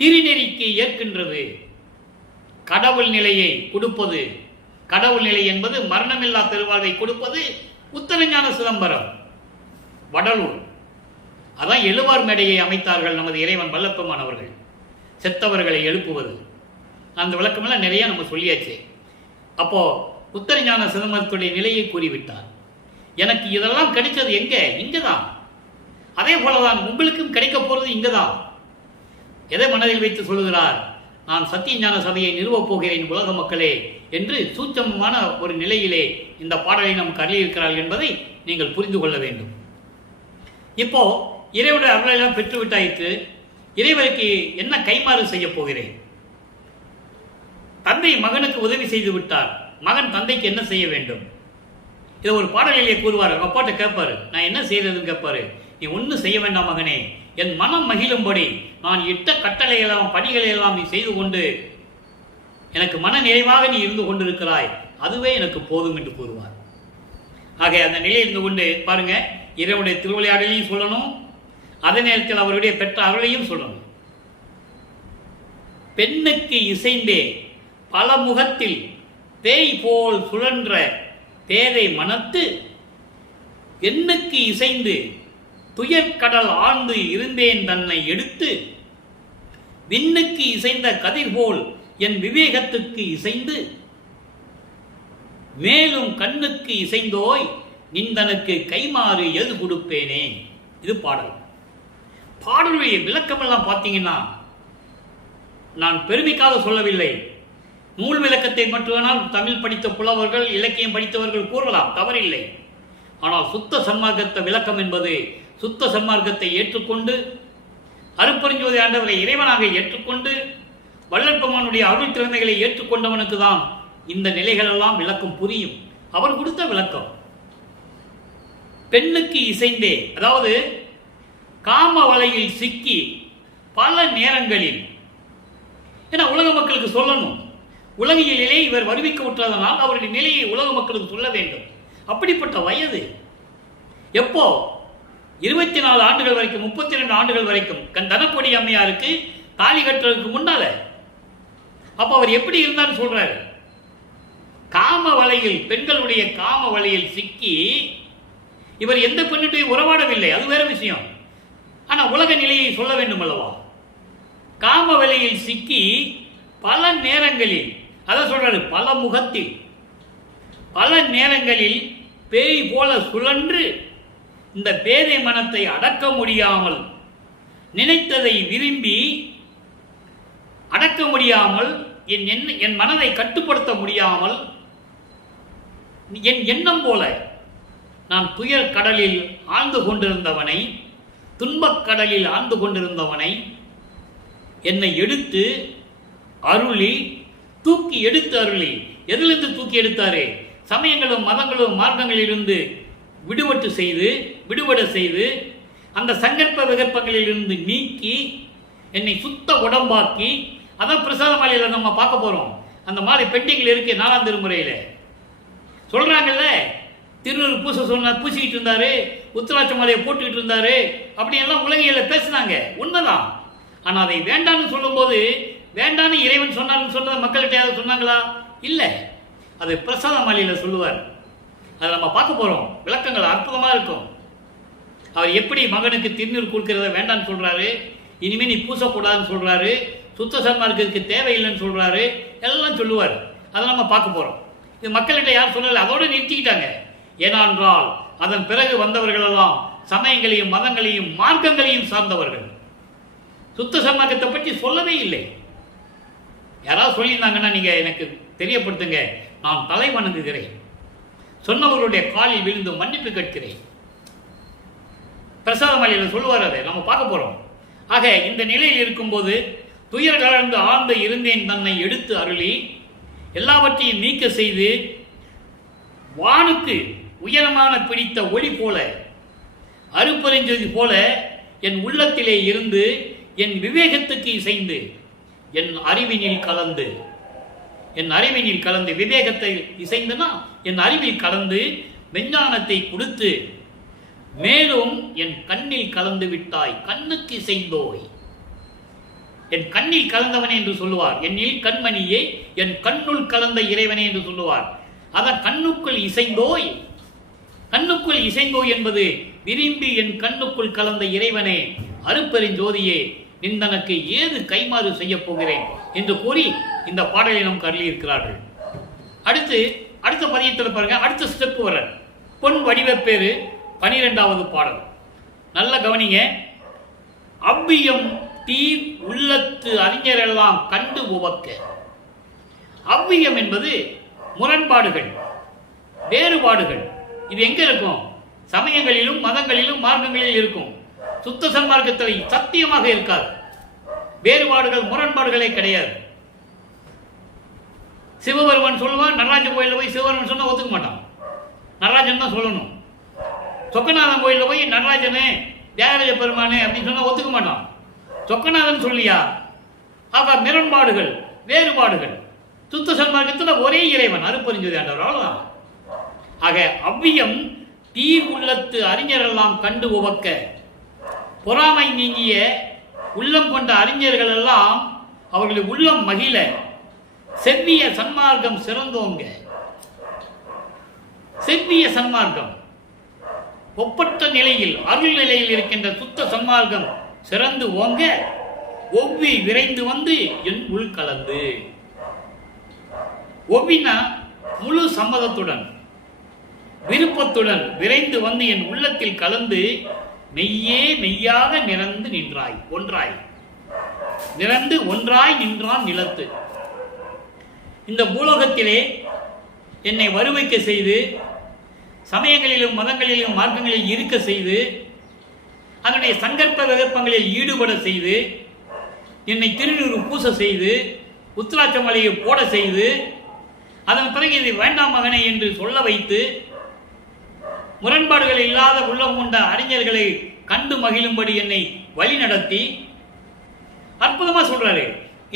திருநெறிக்கு ஏற்கின்றது கடவுள் நிலையை கொடுப்பது. கடவுள் நிலை என்பது மரணமில்லா பெருவாழ்வை கொடுப்பது உத்தரஞான சிதம்பரம், வடலூர். அதான் எழுவார் மேடையை அமைத்தார்கள் நமது இறைவன் வல்லப்பெருமான் அவர்கள், செத்தவர்களை எழுப்புவது. அந்த விளக்கமெல்லாம் நிறைய நம்ம சொல்லியாச்சு. அப்போ உத்தரஞான சிதம்பரத்துடைய நிலையை கூறிவிட்டார். எனக்கு இதெல்லாம் கிடைச்சது எங்க? இங்கதான். அதே போலதான் உங்களுக்கும் கிடைக்க போறது இங்கதான். எதை மனதில் வைத்து சொல்லுகிறார்? நான் சத்தியஞான சபையை நிறுவப் போகிறேன் உலக மக்களே என்று சூட்சமமான ஒரு நிலையிலே இந்த பாடலை நமக்கு அருளியிருக்கிறார்கள் என்பதை நீங்கள் புரிந்து கொள்ள வேண்டும். இப்போ இறைவனுடைய அருளெல்லாம் பெற்றுவிட்டாயிற்று. இறைவனுக்கு என்ன கைமாறு செய்ய போகிறேன்? தந்தை மகனுக்கு உதவி செய்து விட்டார், மகன் தந்தைக்கு என்ன செய்ய வேண்டும்? இதை ஒரு பாடலிலே கூறுவார். அப்பாட்ட கேட்பாரு, நான் என்ன செய்யறதுன்னு கேட்பாரு. நீ ஒன்றும் செய்ய வேண்டாம் மகனே, என் மனம் மகிழும்படி நான் இட்ட கட்டளையெல்லாம் பணிகளை எல்லாம் நீ செய்து கொண்டு எனக்கு மன நிறைவாக நீ இருந்து கொண்டிருக்கிறாய், அதுவே எனக்கு போதும் என்று கூறுவார். ஆக அந்த நிலையில் இருந்து கொண்டு பாருங்க, இறைவனுடைய திருவிளையாடலையும் சொல்லணும், அதே நேரத்தில் அவருடைய பெற்ற அருளையும் சொல்லணும். பெண்ணுக்கு இசைந்தே பல முகத்தில் பேய் போல் சுழன்ற பேதை மனத்து எண்ணுக்கு இசைந்து துயர்கடல் ஆழ்ந்து இருந்தேன் தன்னை எடுத்து விண்ணுக்கு இசைந்த கதிர் போல் என் விவேகத்துக்கு இசைந்து மேலும் கண்ணுக்கு இசைந்தோய் நிந்தனுக்கு கைமாறு எது கொடுப்பேனே. இது பாடல். பாடலுடைய விளக்கமெல்லாம் பார்த்தீங்கன்னா, நான் பெருமைக்காக சொல்லவில்லை, நூல் விளக்கத்தை மட்டுமானால் தமிழ் படித்த புலவர்கள் இலக்கியம் படித்தவர்கள் கூறலாம், தவறில்லை. ஆனால் சுத்த சன்மார்க்கத்தை விளக்கம் என்பது சுத்த சன்மார்க்கத்தை ஏற்றுக்கொண்டு அருட்பெருஞ்சோதி ஆண்டவரை இறைவனாக ஏற்றுக்கொண்டு வல்லற்பெருமானுடைய அருள் திறமைகளை ஏற்றுக்கொண்டவனுக்கு தான் இந்த நிலைகளெல்லாம் விளக்கம் புரியும். அவர் கொடுத்த விளக்கம் பெண்ணுக்கு இசைந்தே, அதாவது காம வலையில் சிக்கி பல நேரங்களில், ஏன்னா உலக மக்களுக்கு சொல்லணும், உலகியலிலே இவர் வருவிக்க விட்டதனால் அவருடைய நிலையை உலக மக்களுக்கு சொல்ல வேண்டும். அப்படிப்பட்ட வயது எப்போ 24 ஆண்டுகள் வரைக்கும் 32 ஆண்டுகள் வரைக்கும் தனக்கொடி அம்மையாருக்கு தாலி கட்டுறதுக்கு முன்னால. அப்ப அவர் எப்படி இருந்தான்னு சொல்றாரு. காம வலையில், பெண்களுடைய காம வலையில் சிக்கி இவர் எந்த பெண்ணுடைய உறவாடவில்லை, அது வேற விஷயம். ஆனா உலக நிலையை சொல்ல வேண்டும் அல்லவா. காம வலையில் சிக்கி பல நேரங்களில், அதை சொல்றாரு, பல முகத்தில் பல நேரங்களில் பேய் போல சுழன்று இந்த பேதை மனத்தை அடக்க முடியாமல், நினைத்ததை விரும்பி அடக்க முடியாமல், என் மனதை கட்டுப்படுத்த முடியாமல், என் எண்ணம் போல நான் துயர் கடலில் ஆழ்ந்து கொண்டிருந்தவனை, துன்பக் கடலில் ஆழ்ந்து கொண்டிருந்தவனை என்னை எடுத்து அருளி, தூக்கி எடுத்து அருளி. எதிலிருந்து தூக்கி எடுத்தாரு? சமயங்களும் மதங்களும் மார்க்கங்களிலிருந்து விடுபட செய்து அந்த சங்கற்ப விகற்பங்களில் இருந்து நீக்கி என்னை சுத்த உடம்பாக்கி, அதான் பிரசாத மாலையில நம்ம பார்க்க போறோம். அந்த மாலை பெண்டிங்கில் இருக்கு, 4ஆம் திருமுறையில சொல்றாங்கல்ல, திருநூறு பூச சொன்ன பூசிக்கிட்டு இருந்தாரு, உத்தராட்ச மாலையை போட்டுக்கிட்டு இருந்தாரு, அப்படி எல்லாம் உலகியல பேசினாங்க, உண்மைதான். ஆனா அதை வேண்டான்னு சொல்லும் போது, வேண்டான்னு இறைவன் சொன்னான்னு சொன்னதை மக்கள்கிட்ட யாராவது சொன்னாங்களா? இல்லை. அது பிரசாத மாலையில சொல்லுவார். அதை நம்ம பார்க்க போறோம். விளக்கங்கள் அற்புதமா இருக்கும். அவர் எப்படி மகனுக்கு திருநீர் கொடுக்கிறத வேண்டான்னு சொல்றாரு, இனிமே நீ பூசக்கூடாதுன்னு சொல்றாரு, சுத்த சன்மார்க்கத்துக்கு தேவையில்லைன்னு சொல்றாரு, எல்லாம் சொல்லுவார். அதை நம்ம பார்க்க போறோம். இது மக்கள்கிட்ட யார் சொல்லலை, அதோட நிறுத்திக்கிட்டாங்க. ஏனென்றால் அதன் பிறகு வந்தவர்கள் எல்லாம் சமயங்களையும் மதங்களையும் மார்க்கங்களையும் சார்ந்தவர்கள். சுத்த சன்மார்க்கத்தை பற்றி சொல்லவே இல்லை. யாராவது சொல்லியிருந்தாங்கன்னா நீங்க எனக்கு தெரியப்படுத்துங்க, நான் தலை வணங்குகிறேன், சொன்னவர்களுடைய காலில் விழுந்து மன்னிப்பு கேட்கிறேன். பிரசாத மாலையில் சொல்லுவார். அதை நம்ம பார்க்க போறோம். ஆக இந்த நிலையில் இருக்கும்போது துயர் கலந்து ஆழ்ந்து இருந்தேன் தன்னை எடுத்து அருளி எல்லாவற்றையும் நீக்க செய்து வானுக்கு உயரமான பிடித்த ஒளி போல, அருப்பெருஞ்சோதி போல என் உள்ளத்திலே இருந்து என் விவேகத்துக்கு இசைந்து என் அறிவினில் கலந்து, என் அறிவினில் கலந்து, விவேகத்தை இசைந்துனா என் அறிவில் கலந்து விஞ்ஞானத்தை கொடுத்து மேலும் என் கண்ணில் கலந்து விட்டாய். கண்ணுக்கு இசைந்தோய். என் கண்ணில் கலந்தவனே என்று சொல்லுவார். என்னில் கண்மணியே, என் கண்ணுள் கலந்த இறைவனே என்று சொல்லுவார். அதன் கண்ணுக்குள் இசைந்தோய். கண்ணுக்குள் இசைந்தோய் என்பது விரும்பி என் கண்ணுக்குள் கலந்த இறைவனே, அருப்பெருஞ்சோதியே, நிந்தனக்கு ஏது கைமாறு செய்ய போகிறேன் என்று கூறி இந்த பாடலை நாம் கருளியிருக்கிறார்கள். அடுத்த பதியத்தில் பாருங்க, அடுத்த ஸ்டெப் வர பொன் வடிவப்பேறு 12வது பாடல். நல்ல கவனிங்க. அவ்வியம் தீர் உள்ளத்து அறிஞரெல்லாம் கண்டு உவக்க. அவ்வியம் என்பது முரண்பாடுகள், வேறுபாடுகள். இது எங்க இருக்கும்? சமயங்களிலும் மதங்களிலும் மார்க்கங்களில் இருக்கும். சுத்த சன்மார்க்கத்தில் சத்தியமாக இருக்காது. வேறுபாடுகள், முரண்பாடுகளே கிடையாது. சிவபெருமான் சொல்லுவான், நடராஜன் கோயிலில் போய் சிவபெருமான் சொன்னா ஒத்துக்க மாட்டான். நடராஜன் தான் சொல்லணும். சொக்கநாதன் கோயிலில் போய் நடராஜனே தியாகராஜ பெருமானே அப்படின்னு சொன்னா ஒத்துக்க மாட்டான். சொக்கநாதன் சொல்லியா? ஆக முரண்பாடுகள், வேறுபாடுகள். சுத்த சன்மார்க்கத்தில் ஒரே இறைவன் அருப்பெருஞ்சோதி ஆண்டவர், அவ்வளவுதான். ஆக அவ்வியம் தீர் உள்ளத்து அறிஞரெல்லாம் கண்டு உவக்க. பொறாமை நீங்கிய உள்ளம் கொண்ட அறிஞர்கள் எல்லாம் அவர்களுடைய உள்ளம் மகிழ செவ்விய சன்மார்க்கம் சிறந்தோங்க. செவ்விய சன்மார்க்கம் ஒப்பற்ற நிலையில், அருள் நிலையில் இருக்கின்ற சுத்த சன்மார்க்கம் சிறந்து ஓங்க ஒவ்வி விரைந்து வந்து என் உள் கலந்து. ஒவ்வினா முழு சம்மதத்துடன், விருப்பத்துடன் விரைந்து வந்து என் உள்ளத்தில் கலந்து மெய்யே மெய்யாக நிறந்து நின்றாய். ஒன்றாய் நிறந்து ஒன்றாய் நின்றான் நிலத்து. இந்த பூலோகத்திலே என்னை வருவைக்க செய்து, சமயங்களிலும் மதங்களிலும் மார்க்கங்களில் இருக்க செய்து, அதனுடைய சங்கற்ப விகற்பங்களில் ஈடுபட செய்து, என்னை திருநீறு பூச செய்து, உத்திராட்ச மலையை போட செய்து, அதன் பிறகு இதை வேண்டாம் மகனே என்று சொல்ல வைத்து, முரண்பாடுகள் இல்லாத உள்ளம் கொண்ட அறிஞர்களை கண்டு மகிழும்படி என்னை வழி நடத்தி, அற்புதமா சொல்றாரு,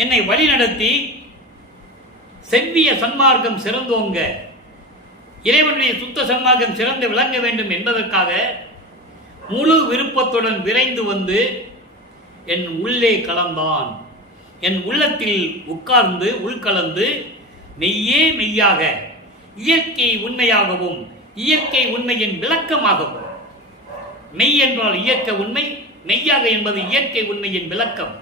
என்னை வழி நடத்தி செவ்விய சன்மார்க்கம் சிறந்தோங்க, இறைவனுடைய சுத்த சன்மார்க்கம் சிறந்து விளங்க வேண்டும் என்பதற்காக முழு விருப்பத்துடன் விரைந்து வந்து என் உள்ளே கலந்தான். என் உள்ளத்தில் உட்கார்ந்து உள்கலந்து மெய்யே மெய்யாக, இயற்கை உண்மையாகவும் இயற்கை உண்மையின் விளக்கமாகவும். மெய் என்றால் இயற்கை உண்மை, மெய்யாக என்பது இயற்கை உண்மையின் விளக்கம்.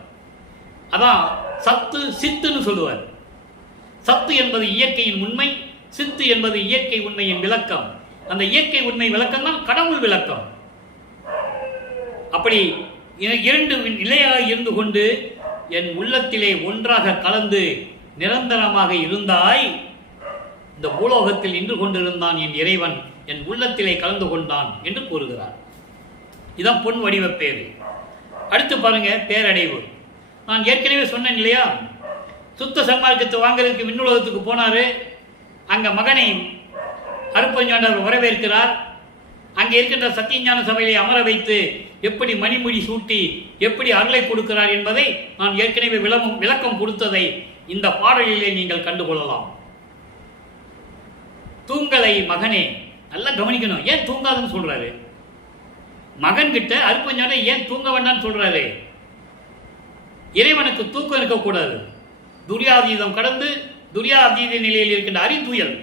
அதான் சத்து சித்துன்னு சொல்லுவார். சத்து என்பது இயற்கையின் உண்மை, சித்து என்பது இயற்கை உண்மையின் விளக்கம். அந்த இயற்கை உண்மை விளக்கம் தான் கடவுள் விளக்கம். அப்படி இரண்டு நிலையாக இருந்து கொண்டு என் உள்ளத்திலே ஒன்றாக கலந்து நிரந்தரமாக இருந்தாய். இந்த பூலோகத்தில் நின்று கொண்டிருந்தான் என் இறைவன், என் உள்ளத்திலே கலந்து கொண்டான் என்று கூறுகிறார். இதான் பொன் வடிவ பேரு. அடுத்து பாருங்க, பேரடைவு. நான் ஏற்கனவே சொன்னேன் இல்லையா, சுத்த சன்மார்க்கத்தை வாங்குறதுக்கு விண்ணுலகத்துக்கு போனாரு. அங்க மகனை அருப்பஞ்சாண்டவர் வரவேற்கிறார். அங்கே இருக்கின்ற சத்தியஞான சபையை அமர வைத்து எப்படி மணிமுடி சூட்டி எப்படி அருளை கொடுக்கிறார் என்பதை நான் ஏற்கனவே விளக்கம் கொடுத்ததை இந்த பாடலிலே நீங்கள் கண்டுகொள்ளலாம். தூங்கலை மகனே, நல்லா கவனிக்கணும். ஏன் தூங்காதுன்னு சொல்றாரு? மகன் கிட்ட அருப்பஞ்சாண்டர் ஏன் தூங்க வேண்டாம்னு சொல்றாரு? இறைவனுக்கு தூக்கம் இருக்கக்கூடாது. துரியாதீதம் கடந்து துரியாதீத நிலையில் இருக்கின்ற அறிந்துயல்,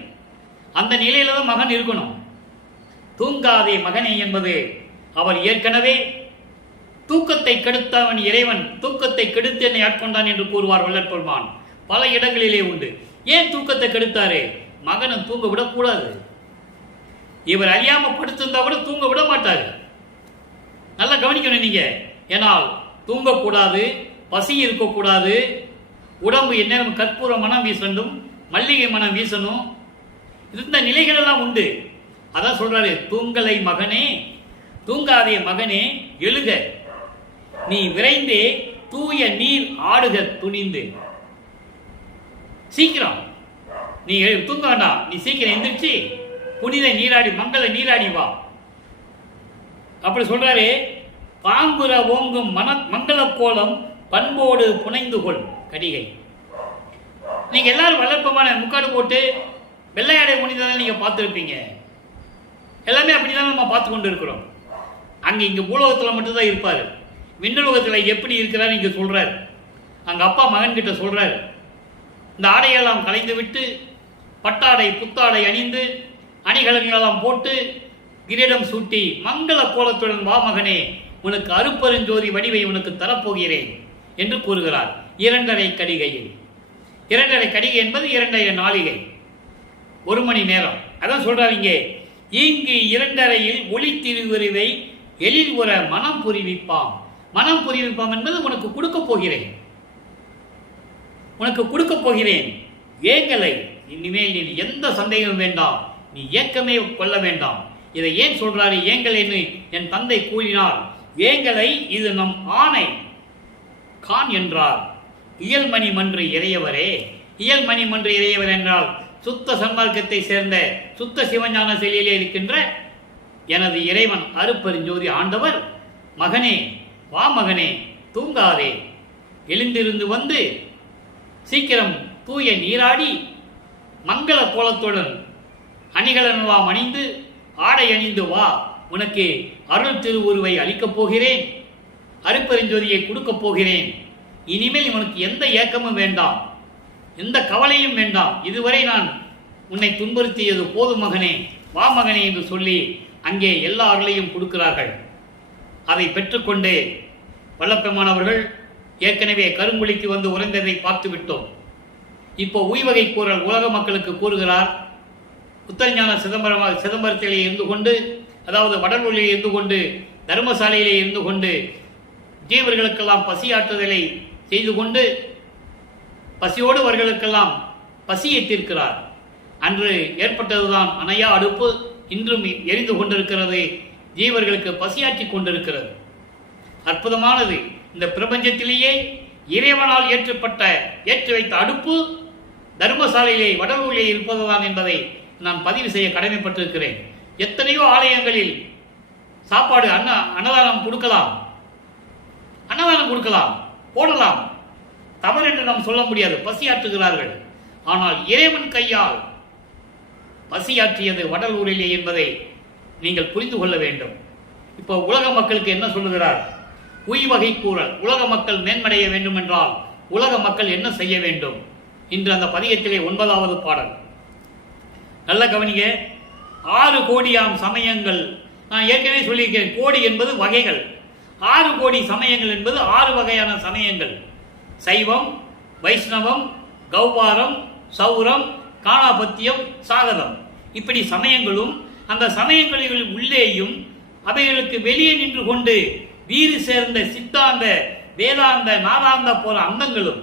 அந்த நிலையில தான் மகன் இருக்கணும். தூங்காதே மகனே என்பது அவர் ஏற்கனவே தூக்கத்தை கெடுத்தவன் இறைவன், தூக்கத்தை கெடுத்து என்னை ஆட்கொண்டான் என்று கூறுவார் வள்ளற்பெருமான். பல இடங்களிலே உண்டு. ஏன் தூக்கத்தை கெடுத்தாரே? மகனை தூங்க விடக்கூடாது. இவர் அறியாம படுத்திருந்தா கூட தூங்க விட மாட்டாரு. நல்லா கவனிக்கணும் நீங்க. ஏனால் தூங்கக்கூடாது, பசி இருக்கக்கூடாது, உடம்பு எந்நேரம் கற்பூர மனம் வீசணும், மல்லிகை மனம் வீசணும். இந்த நிலைகள் எல்லாம் உண்டு. அதான் சொல்றாரு, தூங்கலை மகனே, தூங்காதே மகனே, எழுக நீ விரைந்தே தூய நீர் ஆடுக துணிந்து. சீக்கிரம் நீ தூங்க வேண்டாம், நீ சீக்கிரம் எந்திரிச்சு புனித நீராடி மங்கள நீராடி வா. அப்படி சொல்றாரு. பாங்குற ஓங்கும் மங்கள கோலம் பண்போடு புனைந்து கொள் கடிகை. நீங்க எல்லாரும் வளர்ப்பமான முக்காடு போட்டு வெள்ளையாடை புனிதனை நீங்க பார்த்துருப்பீங்க. எல்லாமே அப்படிதான் நம்ம பார்த்து கொண்டு இருக்கிறோம். அங்க இங்க பூலோகத்தில் மட்டும்தான் இருப்பாரு. விண்ணுலகத்தில் எப்படி இருக்கிறார் இங்க சொல்றாரு. அங்க அப்பா மகன் கிட்ட சொல்றாரு, இந்த ஆடையெல்லாம் கலைந்து விட்டு பட்டாடை புத்தாடை அணிந்து அணிகலன்களெல்லாம் போட்டு கிரீடம் சூட்டி மங்கள கோலத்துடன் வா மகனே, உனக்கு அருப்பெருஞ்சோதி வடிவை உனக்கு தரப்போகிறேன் என்று கூறுகிறார். 2.5 கடிகையில். 2.5 கடிகை என்பது 2.5 நாளிகை, 1 மணி நேரம். அதான் சொல்றாரு இங்கே, இங்கு 2.5 ஒளி திருவிரிவை எழில் உற மனம் புரிவிப்பாம். மனம் புரிவிப்பாம் என்பது உனக்கு கொடுக்க போகிறேன், உனக்கு கொடுக்க போகிறேன். ஏங்கலை, இனிமேல் நீ எந்த சந்தேகம் வேண்டாம், நீ ஏக்கமே கொள்ள வேண்டாம். இதை ஏன் சொல்றாரு ஏங்கலைன்னு என் தந்தை கூறினார். ஏங்கலை இது நம் ஆணை கான் என்றார். இயல்மணி மன்று இறையவரே. இயல்மணி மன்று இறையவர் என்றால் சுத்த சன்மார்க்கத்தை சேர்ந்த சுத்த சிவஞான செயலிலே இருக்கின்ற எனது இறைவன் அருப்பெருஞ்சோதி ஆண்டவர், மகனே வா மகனே, தூங்காதே, எழுந்திருந்து வந்து சீக்கிரம் தூய நீராடி மங்கள கோலத்துடன் அணிகலன்வாம் அணிந்து ஆடை அணிந்து வா, உனக்கு அருள் திருவுருவை அளிக்கப் போகிறேன், அருப்பெருஞ்சோதியை கொடுக்கப் போகிறேன். இனிமேல் உனக்கு எந்த ஏக்கமும் வேண்டாம், எந்த கவலையும் வேண்டாம். இதுவரை நான் உன்னை துன்புறுத்தியது போதும் மகனே, வா மகனே என்று சொல்லி அங்கே எல்லா அருளையும் கொடுக்கிறார்கள். அதை பெற்றுக்கொண்டு வல்லப்பெருமானவர்கள் ஏற்கனவே கருங்குழிக்கு வந்து உறைந்ததை பார்த்து விட்டோம். இப்போ உய்வகை கூறல் உலக மக்களுக்கு கூறுகிறார். உத்தரஞான சிதம்பரத்திலே இருந்து கொண்டு, அதாவது வடலூரிலே இருந்து கொண்டு, தர்மசாலையிலே இருந்து கொண்டு ஜீவர்களுக்கெல்லாம் பசியாற்றுதலை செய்து கொண்டு பசியோடு அவர்களுக்கெல்லாம் பசியை தீர்க்கிறார். அன்று ஏற்பட்டதுதான் அணையா அடுப்பு, இன்றும் எரிந்து கொண்டிருக்கிறது, ஜீவர்களுக்கு பசியாற்றி கொண்டிருக்கிறது. அற்புதமானது. இந்த பிரபஞ்சத்திலேயே இறைவனால் ஏற்றி வைத்த அடுப்பு தர்மசாலையிலே வடலூரிலே இருப்பதுதான் என்பதை நான் பதிவு செய்ய கடமைப்பட்டிருக்கிறேன். எத்தனையோ ஆலயங்களில் சாப்பாடு அன்னதானம் கொடுக்கலாம், போடலாம், தவறு என்று நாம் சொல்ல முடியாது. பசியாற்றுகிறார்கள். ஆனால் இறைவன் கையால் பசியாற்றியது வடலூரிலே என்பதை நீங்கள் புரிந்து கொள்ள வேண்டும். இப்போ உலக மக்களுக்கு என்ன சொல்லுகிறார்? உய்வகை கூறல். உலக மக்கள் மேன்மடைய வேண்டும் என்றால் உலக மக்கள் என்ன செய்ய வேண்டும்? இன்று அந்த பதிகத்திலே 9வது பாடல். நல்ல கவனிங்க. 6 கோடியாம் சமயங்கள். நான் ஏற்கனவே சொல்லியிருக்கேன், கோடி என்பது வகைகள். 6 கோடி சமயங்கள் என்பது 6 வகையான சமயங்கள். சைவம், வைஷ்ணவம், கௌவாரம், சௌரம், காணாபத்தியம், சாகதம். இப்படி சமயங்களும் அந்த சமயங்களில் உள்ளேயும் அவைகளுக்கு வெளியே நின்று கொண்டு வீறு சேர்ந்த சித்தாந்த, வேதாந்த, நாதாந்த போல அந்தங்களும்,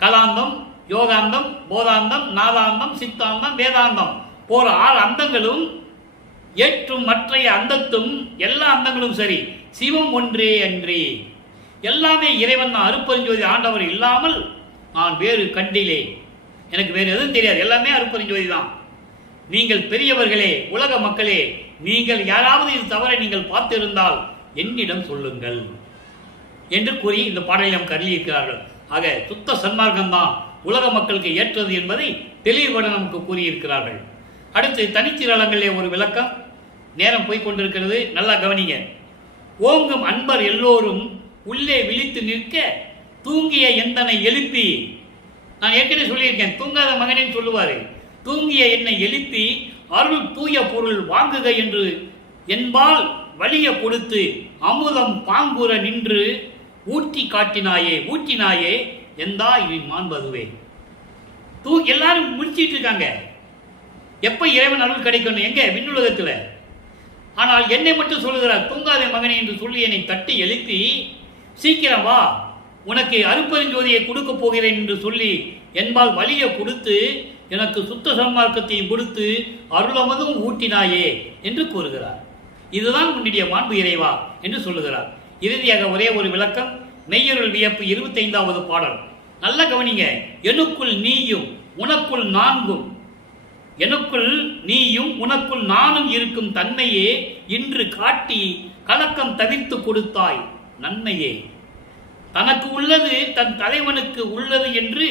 கலாந்தம், யோகாந்தம், போதாந்தம், நாதாந்தம், சித்தாந்தம், வேதாந்தம் போற 6 அந்தங்களும் ஏற்றும் மற்றைய அந்தத்தும் எல்லா அந்தங்களும் சரி, சிவம் ஒன்றே அன்றி. எல்லாமே இறைவன் தான், அருப்பெருஞ்சோதி ஆண்டவர் இல்லாமல் நான் வேறு கண்டிலே, எனக்கு வேறு எதுவும் தெரியாது, எல்லாமே அருப்பெருஞ்சோதி தான். நீங்கள் பெரியவர்களே, உலக மக்களே, நீங்கள் யாராவது இது தவறை நீங்கள் பார்த்திருந்தால் என்னிடம் சொல்லுங்கள் என்று கூறி இந்த பாடலை நாம் கருளியிருக்கிறார்கள். ஆக சுத்த சன்மார்க்கம்தான் உலக மக்களுக்கு ஏற்றது என்பதை தெளிவுபட நமக்கு கூறியிருக்கிறார்கள். அடுத்து தனிச்சிரளங்களிலே ஒரு விளக்கம். நேரம் போய்கொண்டிருக்கிறது, நல்லா கவனிங்க. ஓங்கும் அன்பர் எல்லோரும் உள்ளே விழித்து நிற்க தூங்கிய எந்தனை எழுப்பி. நான் ஏற்கனவே சொல்லியிருக்கேன், தூங்காத மகனேன்னு சொல்லுவாரு. தூங்கிய என்னை எழுப்பி அருள் தூய பொருள் வாங்குக என்று என்பால் வலிய கொடுத்து அமுதம் பாங்குற நின்று ஊட்டினாயே எந்தா இனி மாண்பதுவே. எல்லாரும் முடிச்சிட்டு இருக்காங்க, எப்ப இறைவன் அருள் கிடைக்கணும், எங்க விண்ணுலகத்துல. ஆனால் என்னை மட்டும் சொல்லுகிறார், தூங்காத மகனே என்று சொல்லி என்னை தட்டி எழுப்பி சீக்கிரம் வா, உனக்கு அருப்பெருஞ்சோதியை கொடுக்க போகிறேன் என்று சொல்லி என்பால் வலிய கொடுத்து எனக்கு சுத்த சன்மார்க்கத்தையும் கொடுத்து அருளமதும் ஊட்டினாயே என்று கூறுகிறார். இதுதான் உன்னுடைய மாண்பு இறைவா என்று சொல்லுகிறார். இறுதியாக ஒரே ஒரு விளக்கம். மெய்யருள் வியப்பு 25வது பாடல். நல்ல கவனிங்க. எனக்குள் நீயும் உனக்குள் நான்கும் எனக்குள் நீயும் உனக்குள் நானும் இருக்கும் தன்மையே இன்று காட்டி கலக்கம் தவிர்த்து கொடுத்தாய் நன்மையே. தனக்கு உள்ளது தன் தலைவனுக்கு உள்ளது என்று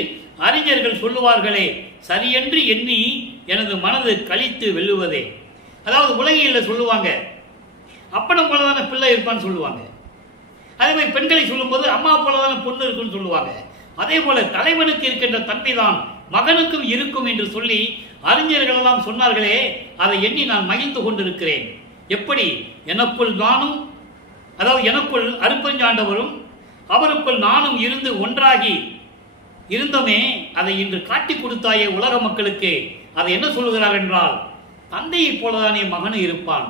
அறிஞர்கள் சொல்லுவார்களே, சரியென்று எண்ணி எனது மனது கழித்து வெல்லுவதே. அதாவது உலகில் சொல்லுவாங்க, அப்பனம் போலதான பிள்ளை இருப்பான்னு சொல்லுவாங்க. அதே மாதிரி பெண்களை சொல்லும்போது அம்மா போலதான பொண்ணு இருக்குன்னு சொல்லுவாங்க. அதே போல தலைவனுக்கு இருக்கின்ற தன்மைதான் மகனுக்கும் இருக்கும் என்று சொல்லி அறிஞர்கள் எல்லாம் சொன்னார்களே, அதை எண்ணி நான் மகிழ்ந்து கொண்டிருக்கிறேன். எப்படி? எனக்குள் நானும், அதாவது எனக்குள் அருட்பெருஞ்சாண்டவரும் அவருக்குள் நானும் இருந்து ஒன்றாகி இருந்தோமே, அதை இன்று காட்டி கொடுத்தாயே உலக மக்களுக்கு. அதை என்ன சொல்லுகிறார் என்றால், தந்தையை போலதானே மகன் இருப்பான்,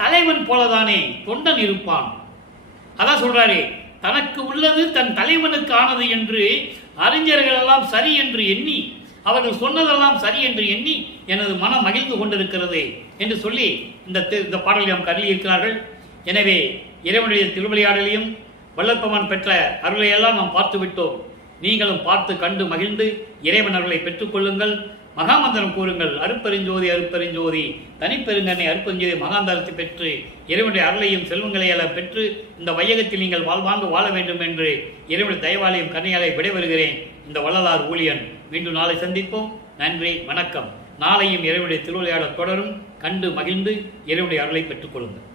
தலைவன் போலதானே தொண்டன் இருப்பான். அதான் சொல்றாரு, தனக்கு உள்ளது தன் தலைவனுக்கு ஆனது என்று அறிஞர்கள் எல்லாம் சரி என்று எண்ணி, அவர்கள் சொன்னதெல்லாம் சரி என்று எண்ணி எனது மனம் மகிழ்ந்து கொண்டிருக்கிறது என்று சொல்லி இந்த பாடலை நாம் கருதியிருக்கிறார்கள். எனவே இறைவனுடைய திருவிளையாடலையும் வல்லற்பெருமான் பெற்ற அருளையெல்லாம் நாம் பார்த்து விட்டோம். நீங்களும் பார்த்து கண்டு மகிழ்ந்து இறைவன் அருளை பெற்றுக்கொள்ளுங்கள். மகாமந்திரம் கூறுங்கள். அருட்பெருஞ்சோதி அருட்பெருஞ்சோதி தனிப்பெருங்கண்ணை அருட்பெருஞ்சோதி மகாந்தரத்தை பெற்று இறைவனுடைய அருளையும் செல்வங்களையெல்லாம் பெற்று இந்த வையகத்தில் நீங்கள் வாழ்வாங்கு வாழ வேண்டும் என்று இறைவனுடைய தயவாலையும் கண்ணையாலை விடைபெறுகிறேன். இந்த வள்ளலார் ஊழியன். மீண்டும் நாளை சந்திப்போம். நன்றி, வணக்கம். நாளையும் இறைவனுடைய திருவிளையாடல் தொடரும். கண்டு மகிழ்ந்து இறைவனுடைய அருளை பெற்றுக்கொள்ளுங்கள்.